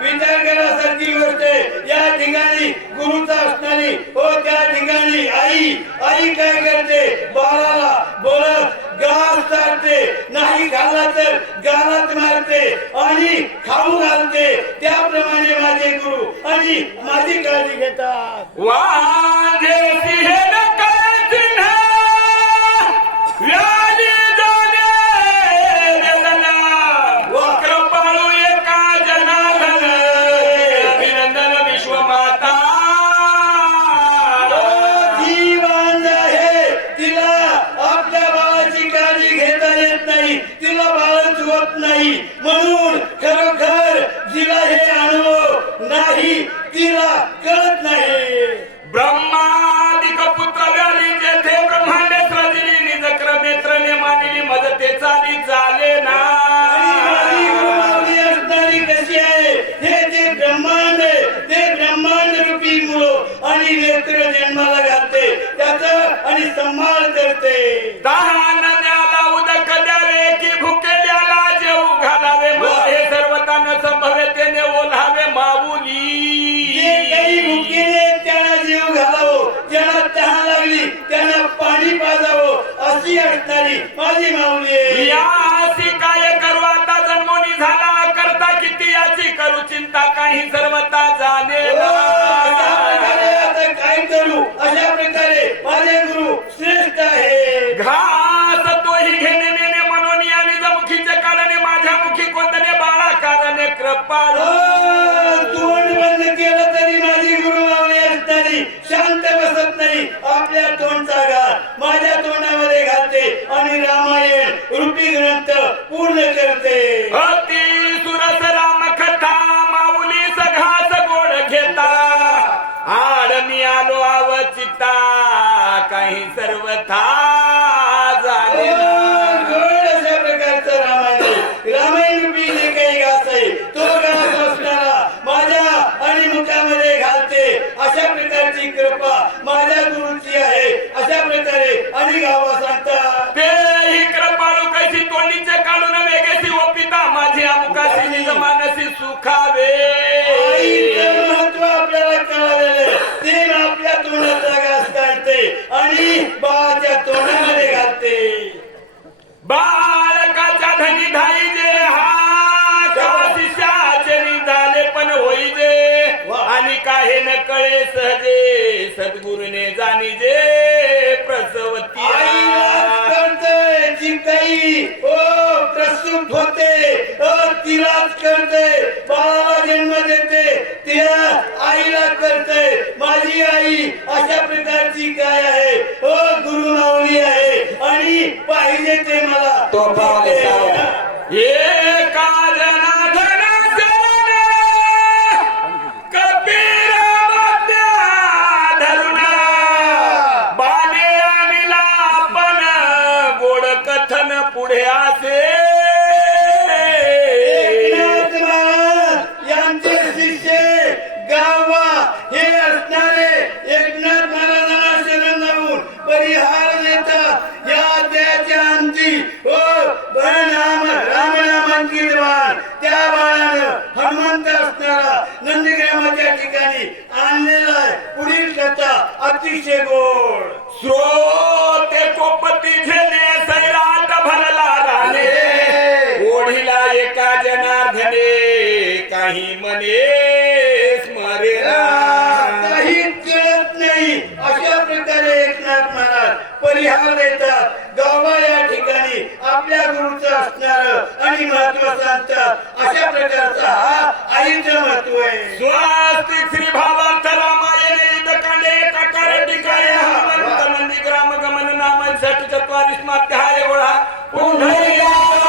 विचार करासारखी गोष्ट आहे. या ठिकाणी गुरुचा असणारी हो त्या ठिकाणी आई आई काय करते बाळाला बोलत गाल चालते नाही खाल्ला तर गालात मारते आणि खाऊ घालते. त्याप्रमाणे माझे गुरु आणि माझी काळजी घेतात. वाजे सिंह काय चिन्ह व्याधी जाणे वेदना वक्रपाळू एका जनार्दन अभिनंदन विश्वमाता. जीवन आहे तिला आपल्या बाळाची काळजी घेता येत नाही. तिला बाळच होत नाही म्हणून खरोखर जिला हे अनुभव नाही ती करते. तहान न्याला उदक द्यावे की भुकेल्याला जेऊ घालावे मग हे सर्व तान संभव्यतेने ओढावे माऊली. जे काही भुकेले त्यांना जीव घालावं, ज्यांना तहान लागली त्यांना पाणी पाजावं अशी असणारी माझी माऊली आहे. यासी काय करू आता जन्मोनी झाला करता किती याची करू चिंता काही सर्वता जाणे. अशा प्रकारे आता काय करू, अशा प्रकारे माझे गुरु श्रेष्ठ आहे. घास तोही घेणे नेणे म्हणून आणि जमुखीचे काढणे माझ्या मुखी कोणतने बाळा कारणे कृपाळ. तोंड बंद केलं तरी माझी गुरु माऊली असणारी शांत बसत नाही. आपल्या तोंडचा घात माझ्या तोंडामध्ये घालते आणि रामायण रूपी ग्रंथ पूर्ण करते. अति सुरस राम कथा माऊली घास गोड घेता आड मी आलो आवचिता काही सर्वथा जाणे. गोड अशा प्रकारचं रामायण आहे. रामायण रूपी जे काही घास आहे तो घास असणारा माझ्या आणि मुखामध्ये घालते. अशा प्रकारची कृपा माझ्या गुरुची आहे. अशा प्रकारे आणि गावा सांगतात ते ही कृपाळू कैसी तोंडीचे काढून वेगेसी ओपिता माझी अमुकाशी निज मानसी सुखावे. आईचं महत्व आपल्याला कळालेलं ते आपल्या तोंडाचा घास काढते आणि बाळाच्या तोंडामध्ये घालते. बाळकाच्या धनी धाई जे हा का शिष्याचे निघाले पण होई जे आणि काही न कळे सहजे सद्गुरूने जाणी जे प्रसवती. करते जी काही प्रस्तुत होते तिलाच करते. बाळाला जन्म देते त्या आईला करते. माझी आई अशा प्रकारची काय आहे, गुरु माऊली आहे आणि पाहिजे ते मला एका जनार्दनाचे कबीर बाप्या धरुणा बाले आणला आपण गोड कथन पुढे असे. एकनाथ महाराज यांचे शिष्य गावा हे असणारे एकनाथ महाराजांना शरण जाऊन परिहार देतात. या त्याच्या अंती रामनामांची वाण त्या बाळानं हनुमंत असणारा नंदीग्रामाच्या ठिकाणी आणलेला आहे. पुढील कथा अतिशय गोड. श्रोते कोपती झेले सैराट भरला राणे ओढीला एका जनार्दने काही मने स्मरेना. काही कळत नाही अशा प्रकारे एकनाथ महाराज परिहार देतात. गावा या ठिकाणी आपल्या गुरुचं असणार आणि महत्व सांगतात. अशा प्रकारचा हा आईचं महत्व आहे. स्वस्तिक श्री भावार्थ रामायण युद्धकांडे एकाकार टिकाय हनुमंत नंदी ग्राम गमन नाम 64 अध्याय. पुंडलिका